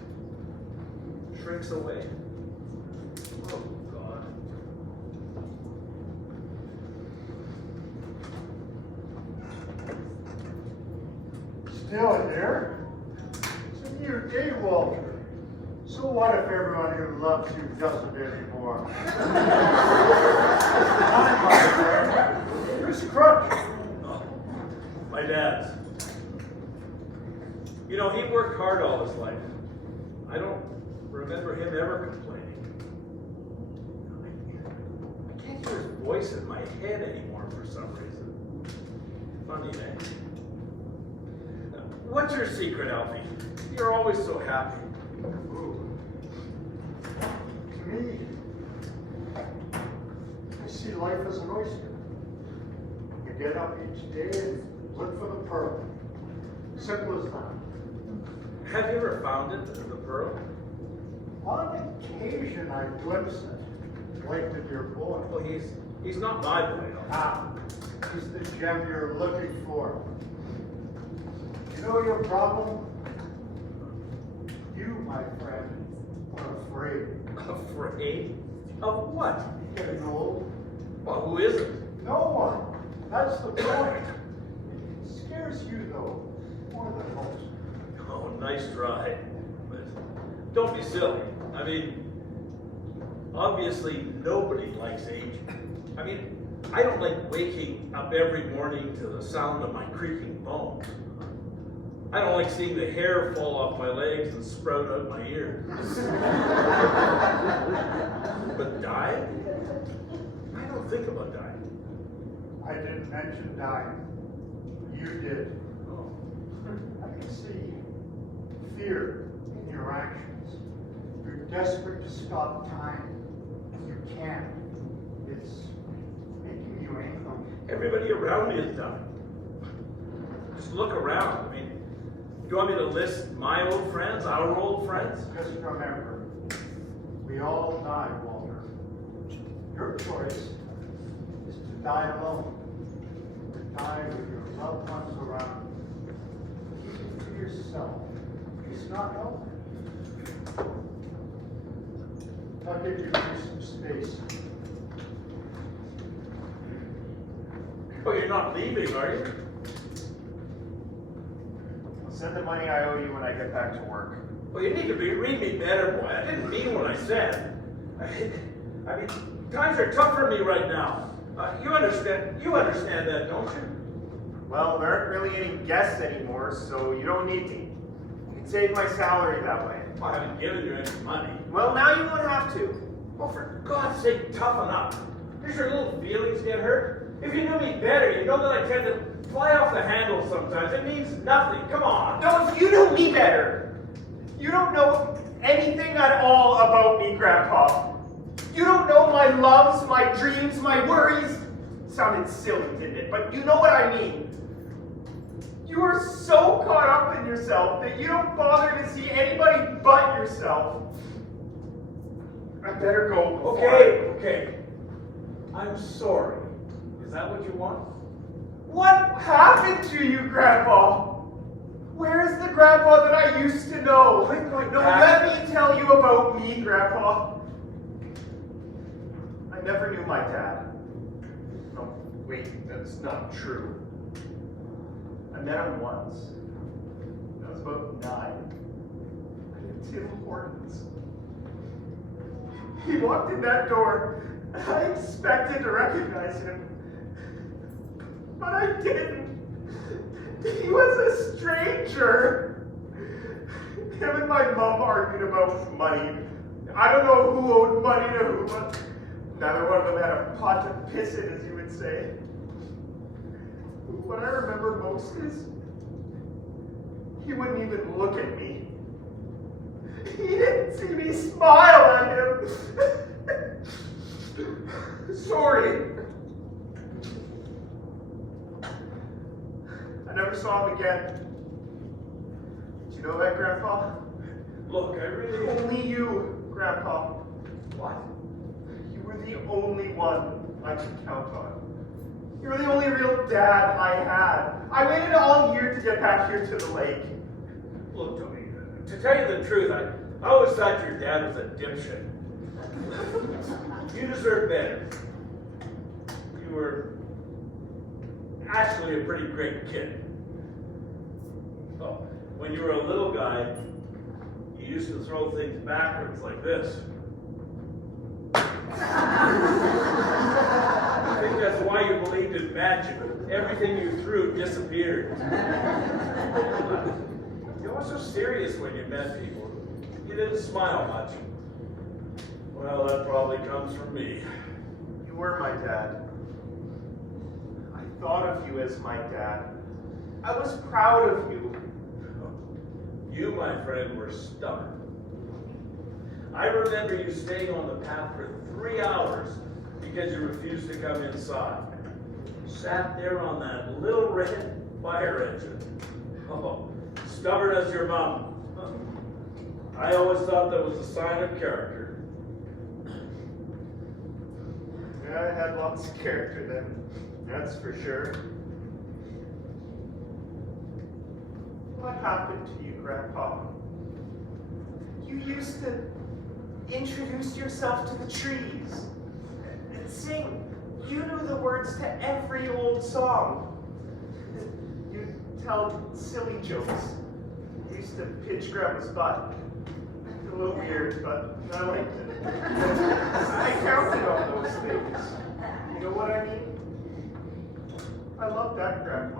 shrinks away. Oh, God. Still here? It's a new day, Walter. So what if everyone who loves you doesn't anymore? Time, my friend. Who's crutch? Oh, my dad's. You know, he worked hard all his life. I don't remember him ever complaining. I can't hear his voice in my head anymore for some reason. Funny, eh? What's your secret, Alfie? You're always so happy. To me, I see life as an oyster. You get up each day and look for the pearl. Simple as that. Have you ever found it, the pearl? On occasion, I glimpse it, like with your boy. Well, he's not my boy, no. Ah, he's the gem you're looking for. You know your problem? You, my friend, are afraid. Afraid? Of what? Getting old? Well, who isn't? No one. That's the point. It scares you, though, more than most. Oh, nice try. But don't be silly. I mean, obviously nobody likes aging. I mean, I don't like waking up every morning to the sound of my creaking bones. I don't like seeing the hair fall off my legs and sprout out my ears. But dying? I don't think about dying. I didn't mention dying. You did. Oh. I can see fear in your actions. You're desperate to stop time. You can't. It's making you angry. Everybody around me is dying. Just look around. I mean, do you want me to list my old friends, our old friends? Just remember, we all die, Walter. Your choice is to die alone. To die with your loved ones around. Keep it to yourself. It's not healthy. I'll give you some space. Oh, you're not leaving, are you? I'll send the money I owe you when I get back to work. Well, you need to read me better, boy. I didn't mean what I said. I mean, times are tough for me right now. You understand that, don't you? Well, there aren't really any guests anymore, so you don't need me. You can save my salary that way. Well, I haven't given you any money. Well, now you won't have to. Well, for God's sake, toughen up. Does your little feelings get hurt? If you knew me better, you know that I tend to fly off the handle sometimes. It means nothing. Come on. No, if you knew me better. You don't know anything at all about me, Grandpa. You don't know my loves, my dreams, my worries. Sounded silly, didn't it? But you know what I mean. You are so caught up in yourself that you don't bother to see anybody but yourself. I better go. Okay. I'm sorry. Is that what you want? What happened to you, Grandpa? Where's the Grandpa that I used to know? No, let me tell you about me, Grandpa. I never knew my dad. No, wait, that's not true. I met him once. I was about 9. At Tim Hortons. He walked in that door, and I expected to recognize him. But I didn't. He was a stranger. Him and my mom argued about money. I don't know who owed money to who, but Neither one of them had a pot to piss in, as you would say. What I remember most is he wouldn't even look at me. He didn't see me smile at him. Sorry. I never saw him again. Did you know that, Grandpa? Look, I really... Only you, Grandpa. What? You were the only one I could count on. You were the only real dad I had. I waited all year to get back here to the lake. Look, Tony, to tell you the truth, I always thought your dad was a dipshit. You deserve better. You were actually a pretty great kid. Oh, when you were a little guy, you used to throw things backwards like this. I think that's why you believed in magic. Everything you threw disappeared. You were so serious when you met people. You didn't smile much. Well, that probably comes from me. You were my dad. I thought of you as my dad. I was proud of you. You, my friend, were stubborn. I remember you staying on the path for 3 hours because you refused to come inside. Sat there on that little red fire engine. Oh, stubborn as your mom. I always thought that was a sign of character. Yeah, I had lots of character then, that's for sure. What happened to you, Grandpa? You used to introduce yourself to the trees and sing. You knew the words to every old song. You'd tell silly jokes. You used to pitch Grandma's butt. A little weird, but I liked it. I counted on those things. You know what I mean? I love that, Grandpa.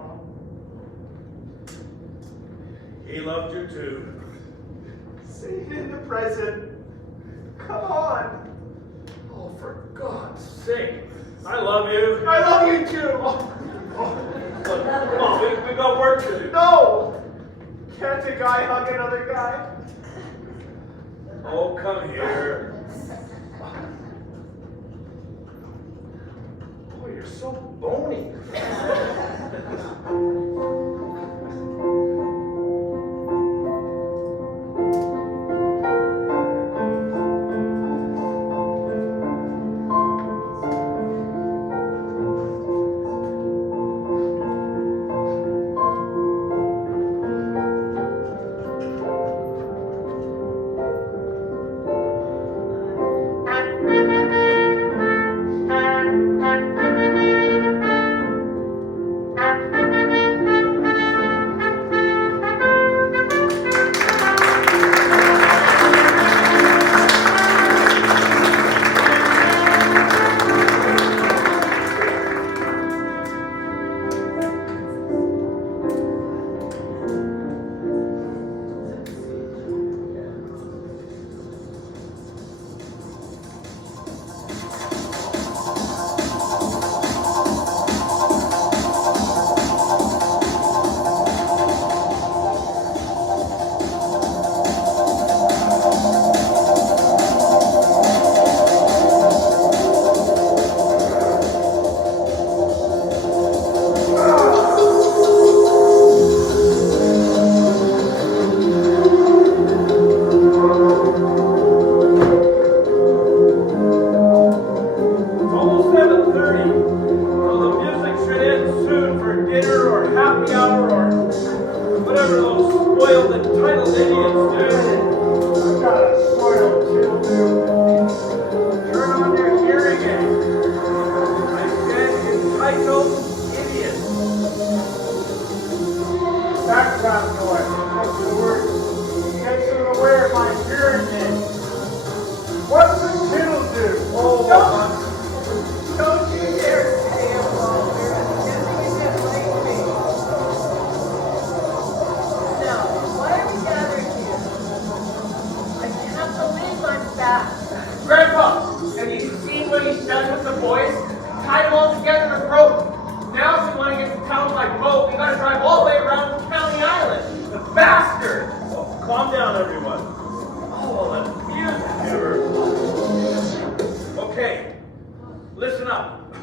He loved you too. Say it in the present. Come on. Oh, for God's sake. I love you. I love you too. Look, come on, we got work to do. No! Can't a guy hug another guy? Oh, come here. Oh, you're so bony. he's done with the boys, tied them all together with rope. Now if we want to get to town by boat, we gotta drive all the way around County Island. The bastard! Oh, calm down, everyone. Oh, that music. Okay, listen up.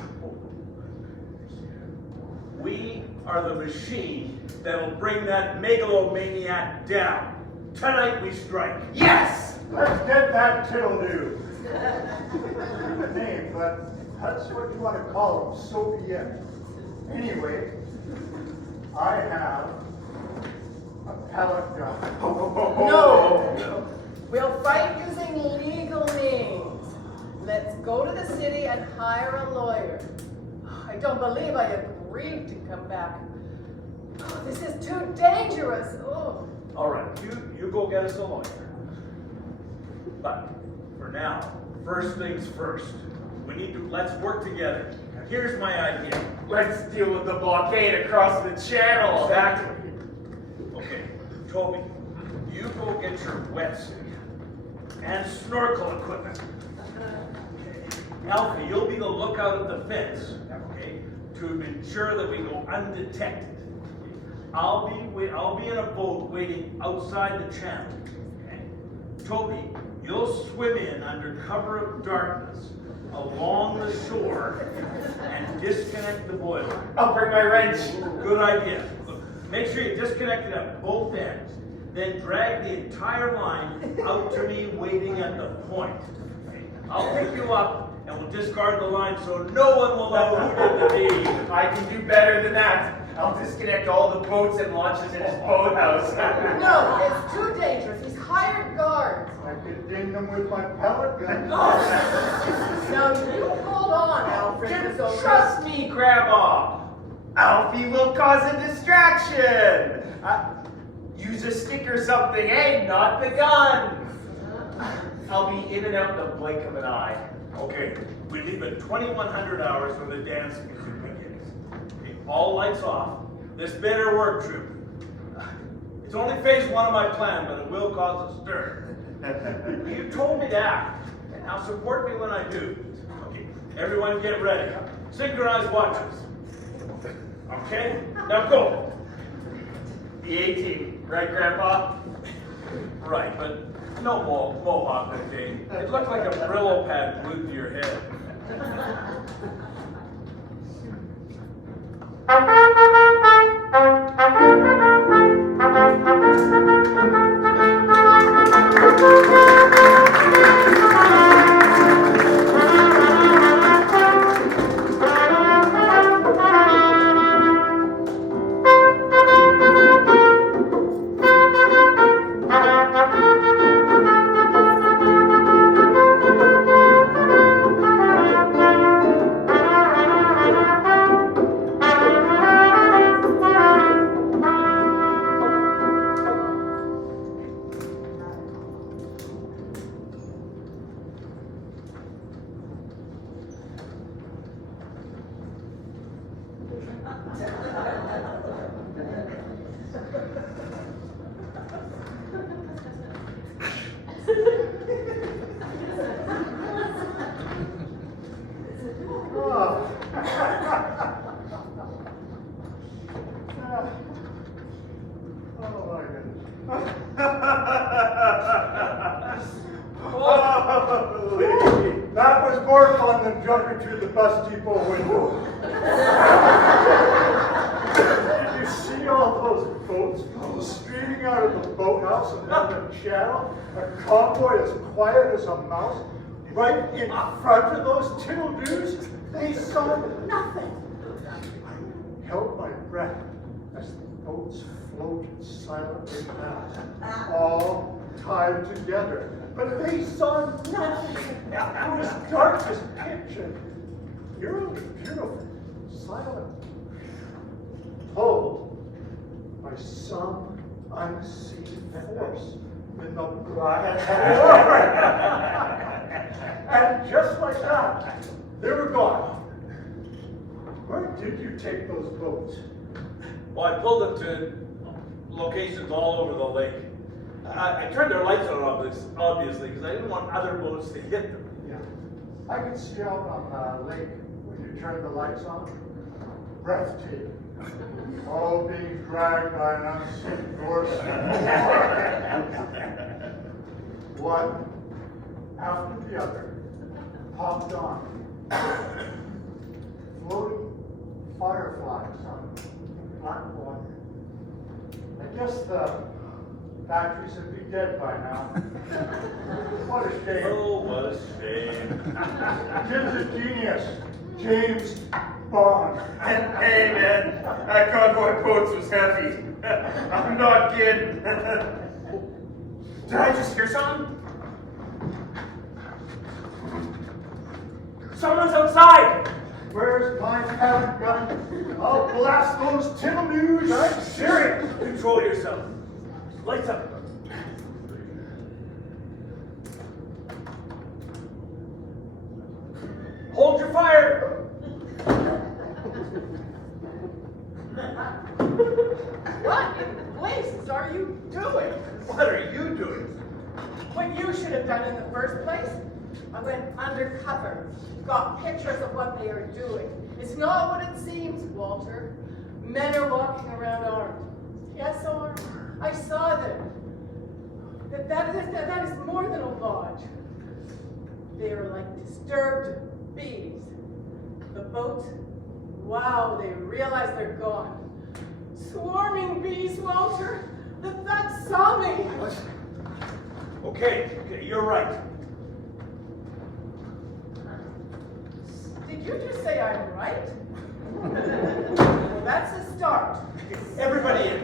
We are the machine that'll bring that megalomaniac down. Tonight we strike. Yes! Let's get that tittle-do. Good name, but that's what you want to call him, Soviet. Anyway, I have a pellet gun. No! We'll fight using legal means. Let's go to the city and hire a lawyer. I don't believe I agreed to come back. Oh, this is too dangerous. Oh. All right, you go get us a lawyer. But for now, first things first. Let's work together. Now, here's my idea. Let's deal with the blockade across the channel. Exactly. Okay, Toby, you go get your wetsuit and snorkel equipment. Okay. Alfie, you'll be the lookout at the fence, okay, to ensure that we go undetected. Okay. I'll be in a boat waiting outside the channel. Okay. Toby, you'll swim in under cover of darkness along the shore and disconnect the boiler. I'll bring my wrench. Good idea. Look, make sure you disconnect it at both ends. Then drag the entire line out to me waiting at the point. Okay. I'll pick you up and we'll discard the line so no one will know who did the deed. I can do better than that. I'll disconnect all the boats and launches in his boathouse. No, it's too dangerous. He's hired guards. I could ding them with my pellet gun. Now you hold on, Alfred. Just trust me, Grandma. Alfie will cause a distraction. Use a stick or something, eh? Not the gun. I'll be in and out in the blink of an eye. Okay, we leave at 2100 hours when the dance music begins. Okay, all lights off. This better work, troop. It's only phase one of my plan, but it will cause a stir. You told me to act, and now support me when I do. Okay, everyone get ready. Synchronize watches. Okay, now go. The A-team, right, Grandpa? Right, but no mohawk that day. It looked like a Brillo pad glued to your head. That was more fun than jumping through the bus depot window. Did you see all those boats streaming out of the boathouse and down the channel? A convoy as quiet as a mouse, right in front of those tittle-doos? They saw nothing. I held my breath as the boats floated silently past, all tied together. But they saw nothing. It was dark as pitch and eerily beautiful, silent, pulled by some unseen force in the black water. And just like that, they were gone. Where did you take those boats? Well, I pulled them to locations all over the lake. I turned their lights on, obviously, because I didn't want other boats to hit them. Yeah. I could see out on the lake when you turn the lights on. Breathtaking. All being dragged by an unseen force. One after the other popped on. Floating fireflies on black water. I guess the batteries would be dead by now. What a shame. Oh, what a shame. Kid's a genius. James Bond. Hey man, that convoy boats was heavy. I'm not kidding. Did I just hear something? Someone's outside! Where's my pellet gun? I'll blast those Tillamoos. I'm serious. Control yourself. Lights up. Hold your fire! What in blazes are you doing? What are you doing? What you should have done in the first place? I went undercover, got pictures of what they are doing. It's not what it seems, Walter. Men are walking around armed. Yes, armed. I saw them. That is more than a lodge. They are like disturbed bees. The boat, wow, they realize they're gone. Swarming bees, Walter. That saw me. Okay, you're right. Did you just say I'm right? Well, that's a start. Everybody in.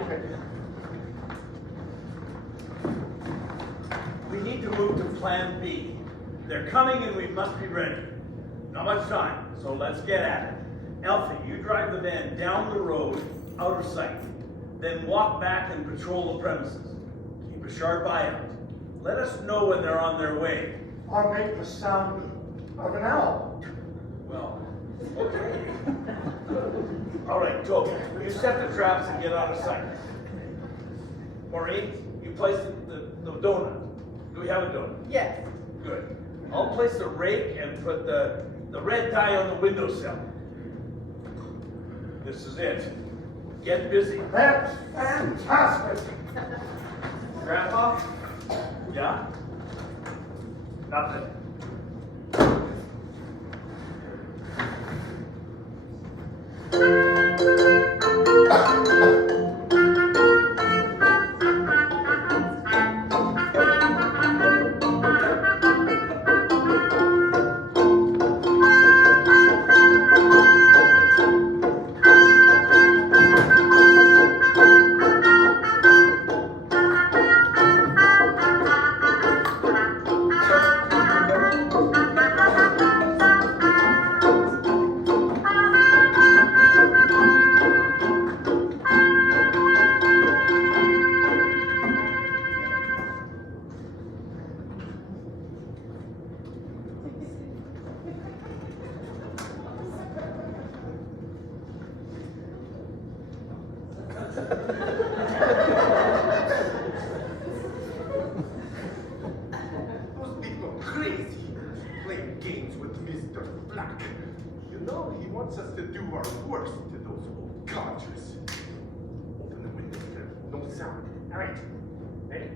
We need to move to Plan B. They're coming and we must be ready. Not much time, so let's get at it. Alfie, you drive the van down the road, out of sight. Then walk back and patrol the premises. Keep a sharp eye out. Let us know when they're on their way. I'll make the sound of an owl. Well, okay. All right, Toby, you set the traps and get out of sight. Maureen, you place the donut. Do we have a donut? Yes. Good. I'll place the rake and put the red dye on the windowsill. This is it. Get busy. That's fantastic. Grandpa? Yeah? Nothing. Those people are crazy, playing games with Mr. Black. You know, he wants us to do our worst to those old codgers. Open the window, there. No sound. All right. Ready?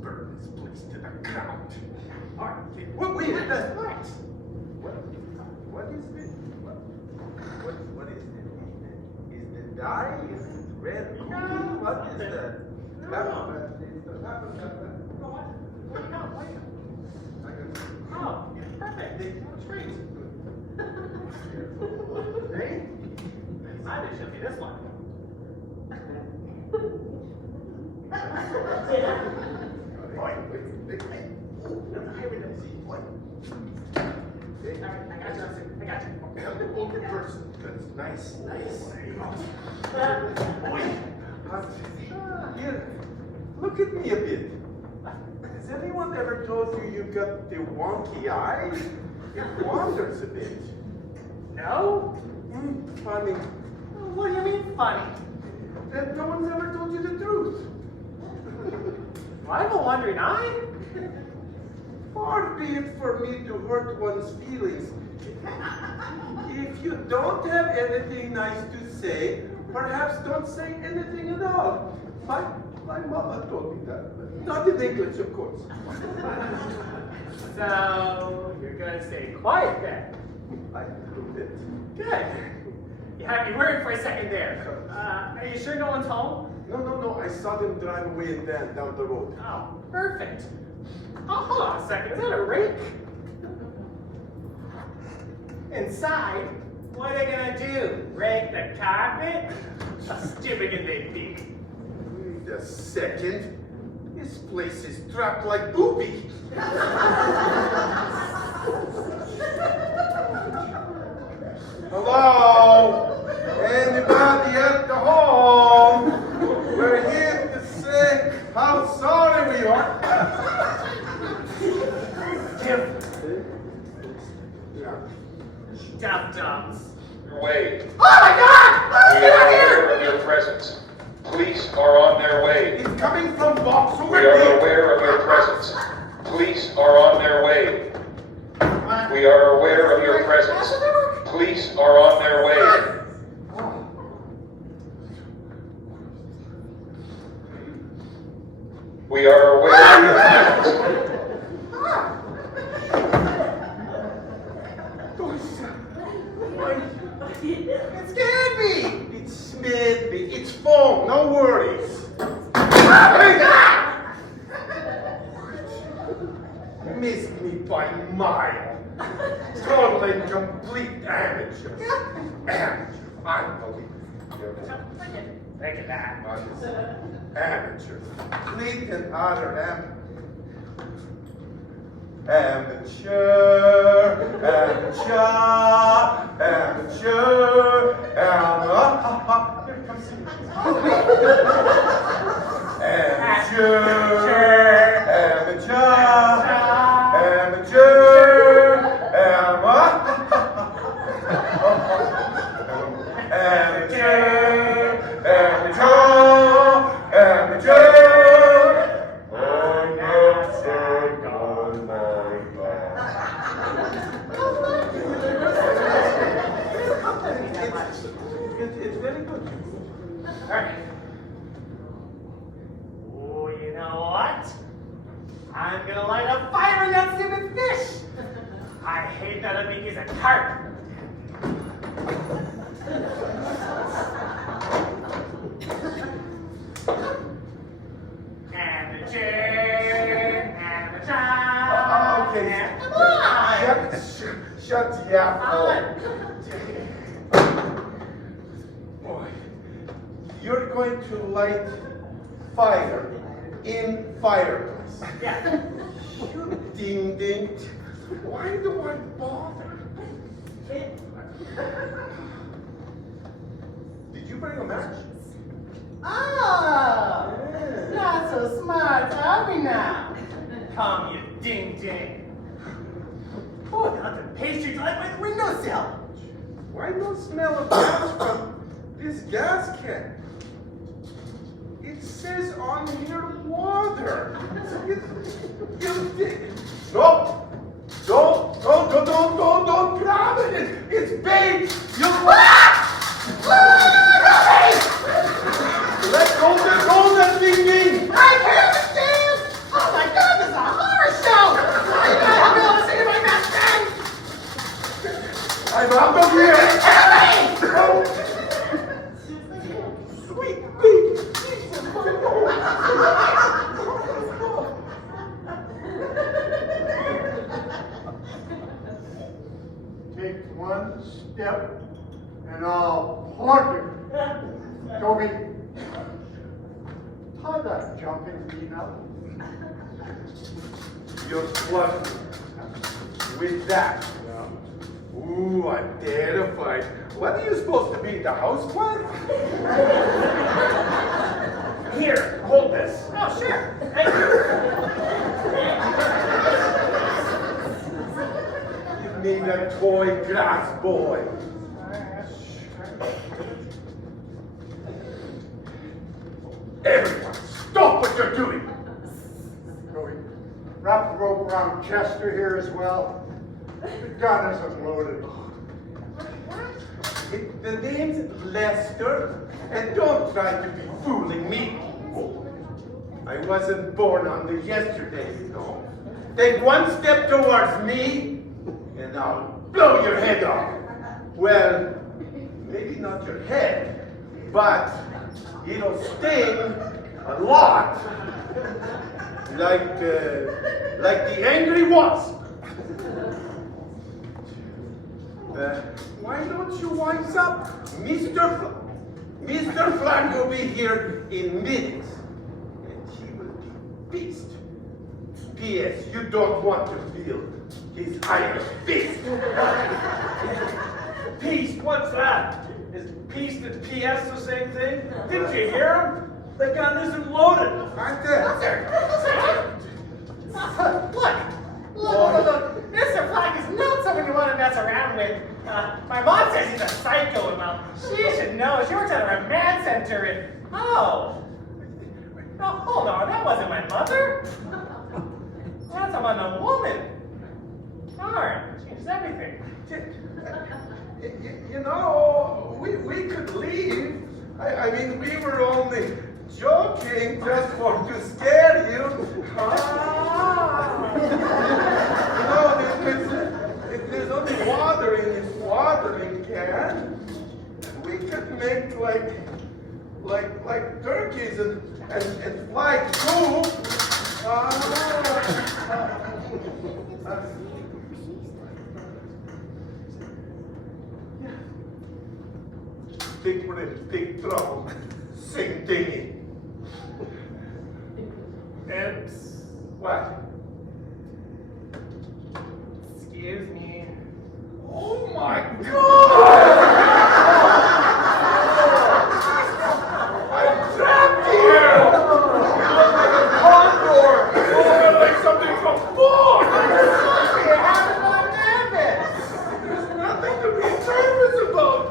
Burn this place to the ground. All right. Okay, wait, that's right. What is this? What is it? Is the dye? Is it red? What is that? Oh, perfect. That's great. Hey? Decided it should be this one. I got you. Older person. That's nice. Here, look at me a bit. Has anyone ever told you you've got the wonky eyes? It wanders a bit. No? Funny. What do you mean funny? That no one's ever told you the truth. I'm a wandering eye. Far be it for me to hurt one's feelings. If you don't have anything nice to say, perhaps don't say anything at all. My mother told me that. Not in English, of course. So, you're gonna stay quiet then? I proved it. Good. You had me worried for a second there. Are you sure no one's home? No. I saw them drive away in van down the road. Oh, perfect. Oh, hold on a second. Is that a rake? Inside, what are they gonna do? Rake the carpet? How stupid can they be? Wait a second. This place is trapped like booby. Hello? Anybody at the home? We're here to say how sorry we are. Dum-dums. Your way. Oh my God! We are aware of your presence. Police are on their way. It's coming from box We over are here. aware of your presence. Police are on their way. We are aware of your presence. Police are on their way. We are aware of your presence. It scared me. It scared me. It's foam. No worries. Missed me by a mile. Total and complete amateur. Amateur. Unbelievable. Look at that. Amateur. Complete and utter amateur. Here comes It's very good. Alright. Oh, you know what? I'm gonna light a fire in that stupid fish! I hate that a big is a carp. Okay. Come on! Shut the apple. Boy, you're going to light fire in fireplace. Yeah. You ding ding. Why do I bother? Did you bring a match? Oh! Not so smart, are we now? Come, you ding-ding. Oh, got the pastry light by the windowsill. Why no smell of gas from this gas can? It says on here water. No! Don't grab it! It's big! Let go that thing! I can't understand! Oh my God, this is a horror show! You gotta help me listen to my best friend! I'm out of here! Help me! Sweet baby! Take one step and I'll plug you. Toby, tie that jumping bean up. You're flushing with that. Ooh, I'm terrified. What are you supposed to be, the house plant? Here, hold this. Oh, sure. Thank you. Give me the toy grass boy. Everyone, stop what you're doing. wrap the rope around Chester here as well. The gun isn't loaded. The name's Lester, and don't try to be fooling me. I wasn't born on the yesterday, you know. Take one step towards me, and I'll blow your head off. Well, maybe not your head, but it'll sting a lot. Like the angry wasp. Why don't you wise up? Mr. Flank will be here in minutes, and he will be pissed. P.S. You don't want to feel his iron fist. Peace, what's that? Is peace and PS the same thing? Didn't you hear him? The gun isn't loaded. Aren't they? Look. Mr. Black is not someone you want to mess around with. My mom says he's a psycho, and she should know. She works at a remand center in... Oh, hold on, that wasn't my mother. That's a woman. Darn, changes everything. You know, we could leave. I mean, we were only joking just to scare you. You know, if there's only water in this watering can, we could make like turkeys and fly through. Think we're in big trouble. Same thingy. Oops. What? Excuse me. Oh my God! I'm trapped here! You're like a condor! Or like something from Ford! There's nothing to be nervous about!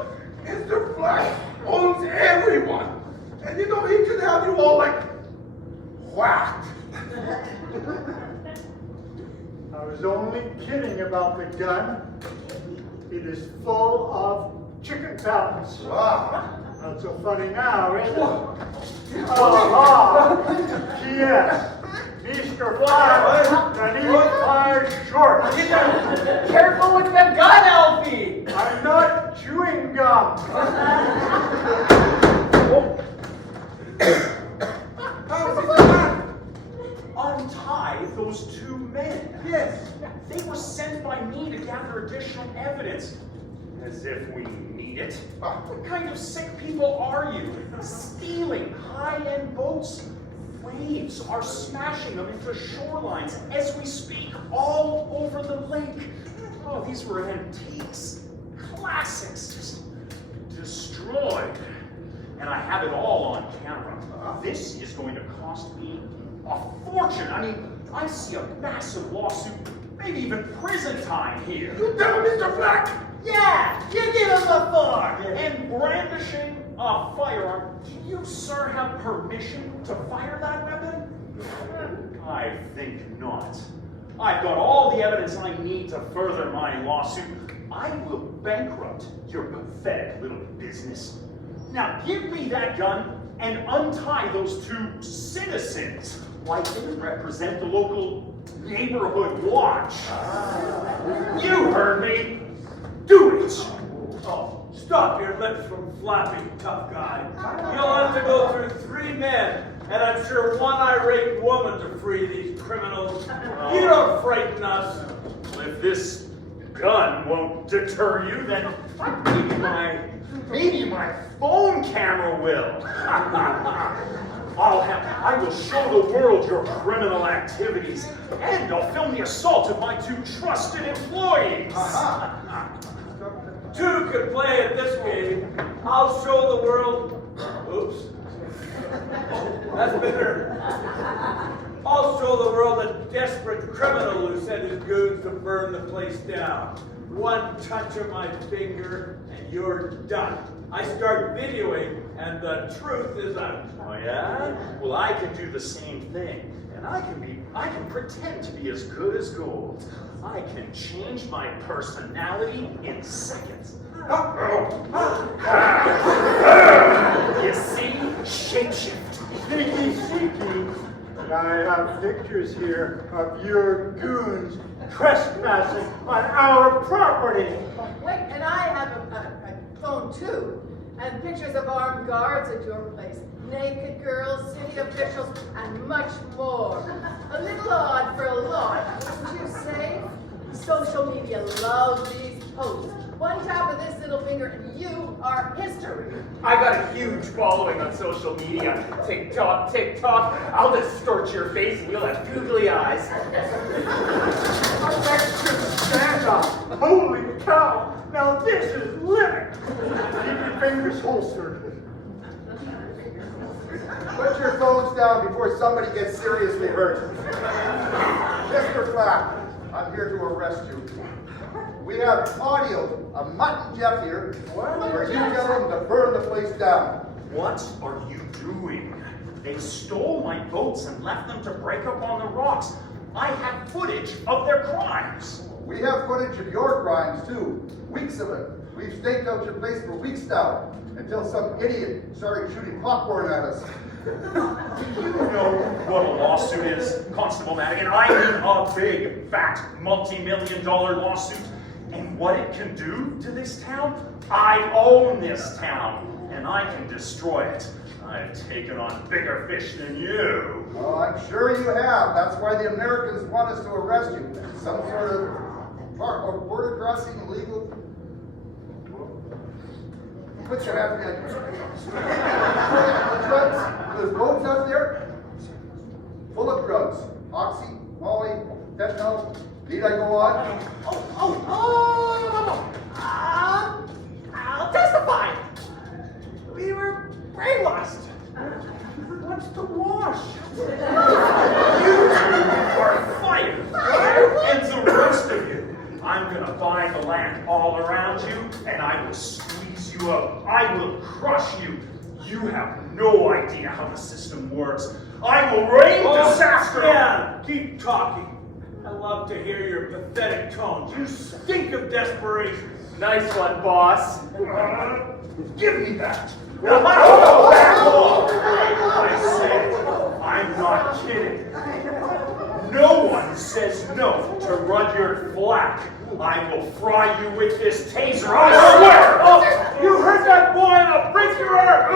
Mr. Flash owns everyone! And you know, he could have you all like whacked! I was only kidding about the gun. It is full of chicken pellets. Wow! Not so funny now, is it? Yes. Mr. Fly, and he fires short. Careful with the gun, Elfie! I'm not chewing gum. How's it done? Untie those two men. Yes. They were sent by me to gather additional evidence. As if we need it. What kind of sick people are you? Stealing high-end boats? Waves are smashing them into shorelines as we speak all over the lake. Oh, these were antiques. Classics. Just destroyed. And I have it all on camera. This is going to cost me a fortune. I mean, I see a massive lawsuit, maybe even prison time here. You tell Mr. Flack! Yeah, you give him a 4. And brandishing a firearm. Do you, sir, have permission to fire that weapon? I think not. I've got all the evidence I need to further my lawsuit. I will bankrupt your pathetic little business. Now give me that gun and untie those two citizens. Why, they represent the local neighborhood watch. You heard me. Do it. Oh, stop your lips from flapping, tough guy. You'll have to go through 3 men, and I'm sure one irate woman to free these criminals. You don't frighten us. If this gun won't deter you, then maybe my phone camera will. I will show the world your criminal activities, and I'll film the assault of my 2 trusted employees. Two could play at this game. I'll show the world. Oops. That's better. I'll show the world a desperate criminal who sent his goons to burn the place down. One touch of my finger, and you're done. I start videoing, and the truth is out. Oh, yeah? Well, I can do the same thing. And I can pretend to be as good as gold. I can change my personality in seconds. You see? Shapeshift. Sneaky. I have pictures here of your goons trespassing on our property. Wait, and I have a phone too, and pictures of armed guards at your place, naked girls, city officials, and much more. A little odd for a lot, wouldn't you say? Social media loves these posts. One tap of this little finger and you are history. I got a huge following on social media. TikTok. I'll distort your face and you'll have googly eyes. Santa! Holy cow! Now this is living! Keep your fingers holstered. Put your phones down before somebody gets seriously hurt. Mr. Flack, I'm here to arrest you. We have audio of Mutt and Jeff here, where you tell them to burn the place down. What are you doing? They stole my boats and left them to break up on the rocks. I have footage of their crimes. We have footage of your crimes too. Weeks of it. We've staked out your place for weeks now, until some idiot started shooting popcorn at us. Do you know what a lawsuit is, Constable Madigan? I mean a big, fat, multi-million-dollar lawsuit. And what it can do to this town? I own this town, and I can destroy it. I've taken on bigger fish than you. Oh, I'm sure you have. That's why the Americans want us to arrest you. Some sort of border crossing illegal. What's your happening? Drugs? There's boats out there full of drugs. Oxy, Molly, fentanyl. Need I go on? I'll testify. We were brainwashed. What's the wash? You two are fired. And the rest of you, I'm gonna buy the land all around you, and I will squeeze you out. I will crush you. You have no idea how the system works. I will rain disaster. Yeah, keep talking. I love to hear your pathetic tones. You stink of desperation. Nice one, boss. Give me that. Back off. I said, I'm not kidding. No one says no to Rudyard Flack. I will fry you with this taser, I swear! Oh, you hurt that boy and I'll break your arm!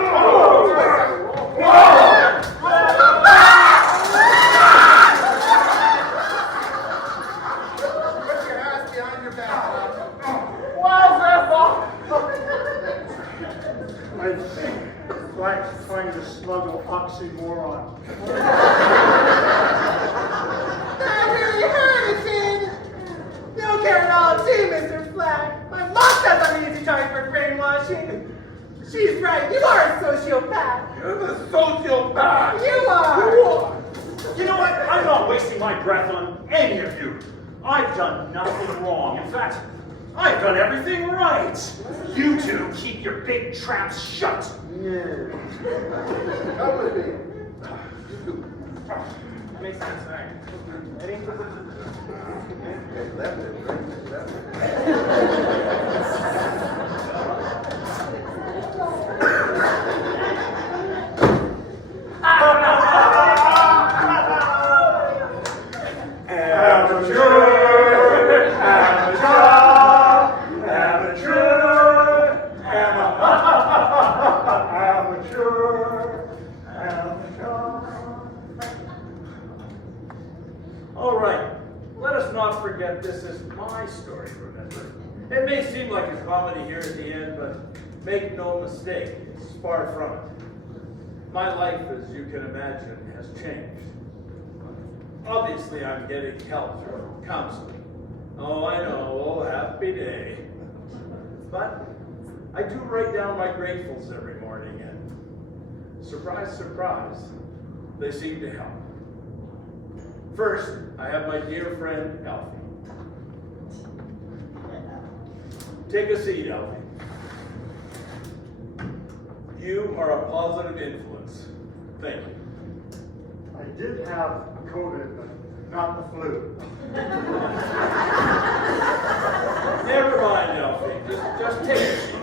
Put your hands behind your back. I think Black's trying to smuggle oxymoron. That really hurt it, kid. You don't care at all, too, Mr. Flack. My mom says I'm an easy target for brainwashing. She's right. You are a sociopath. You're the sociopath! You are. You know what? I'm not wasting my breath on any of you. I've done nothing wrong. In fact, I've done everything right. You two keep your big traps shut. Come with me. Makes sense, all right. Ready? Left it, right? Left it. All right, let us not forget this is my story, remember? It may seem like a comedy here at the end, but make no mistake, it's far from it. My life, as you can imagine, has changed. Obviously, I'm getting help through counseling. Oh, I know, oh, happy day. But I do write down my gratefuls every morning, and surprise, surprise, they seem to help. First, I have my dear friend, Alfie. Take a seat, Alfie. You are a positive influence. Thank you. I did have COVID, but not the flu. Never mind, Alfie. Just take a seat.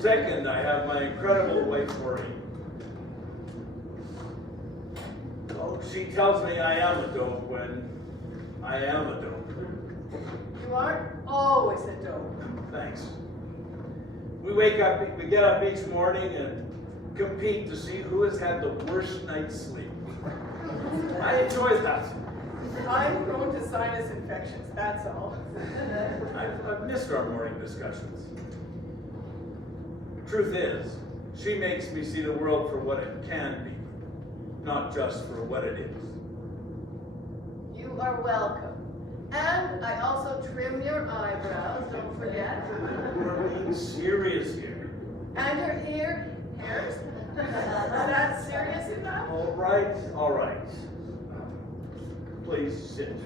Second, I have my incredible wife, Maureen. Oh, she tells me I am a dope when I am a dope. You aren't always a dope. Thanks. We get up each morning and compete to see who has had the worst night's sleep. I enjoy that. I'm prone to sinus infections, that's all. I've missed our morning discussions. Truth is, she makes me see the world for what it can be, not just for what it is. You are welcome. And I also trim your eyebrows, don't forget. We're being serious here. And your hairs. Is that serious enough? All right, all right. Please sit.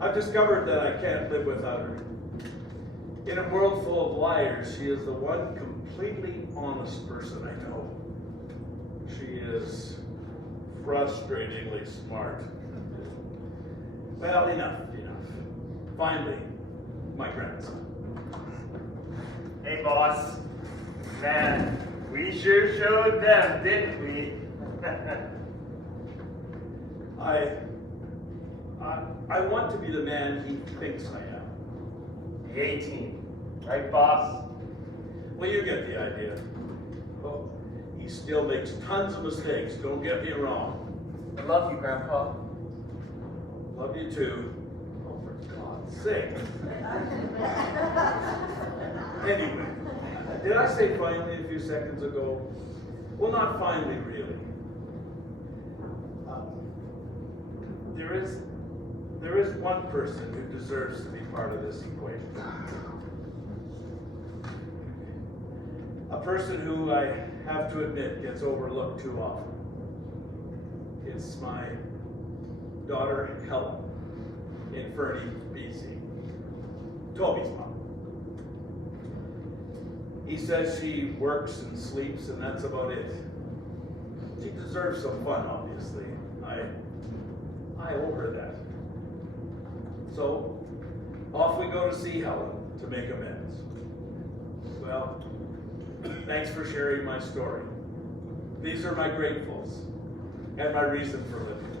I've discovered that I can't live without her. In a world full of liars, she is the one completely honest person I know. She is frustratingly smart. Well, enough. Finally, my grandson. Hey, boss. Man, we sure showed them, didn't we? I want to be the man he thinks I am. The A-team. Right, boss? Well, you get the idea. Oh, he still makes tons of mistakes, don't get me wrong. I love you, Grandpa. Love you too. Oh, for God's sake. Anyway, did I say finally a few seconds ago? Well, not finally, really. There is one person who deserves to be part of this equation. A person who I have to admit gets overlooked too often. It's my daughter, Helen, in Fernie, BC. Toby's mom. He says she works and sleeps and that's about it. She deserves some fun, obviously. I owe her that. So, off we go to see Helen to make amends. Well, thanks for sharing my story. These are my gratefuls and my reason for living.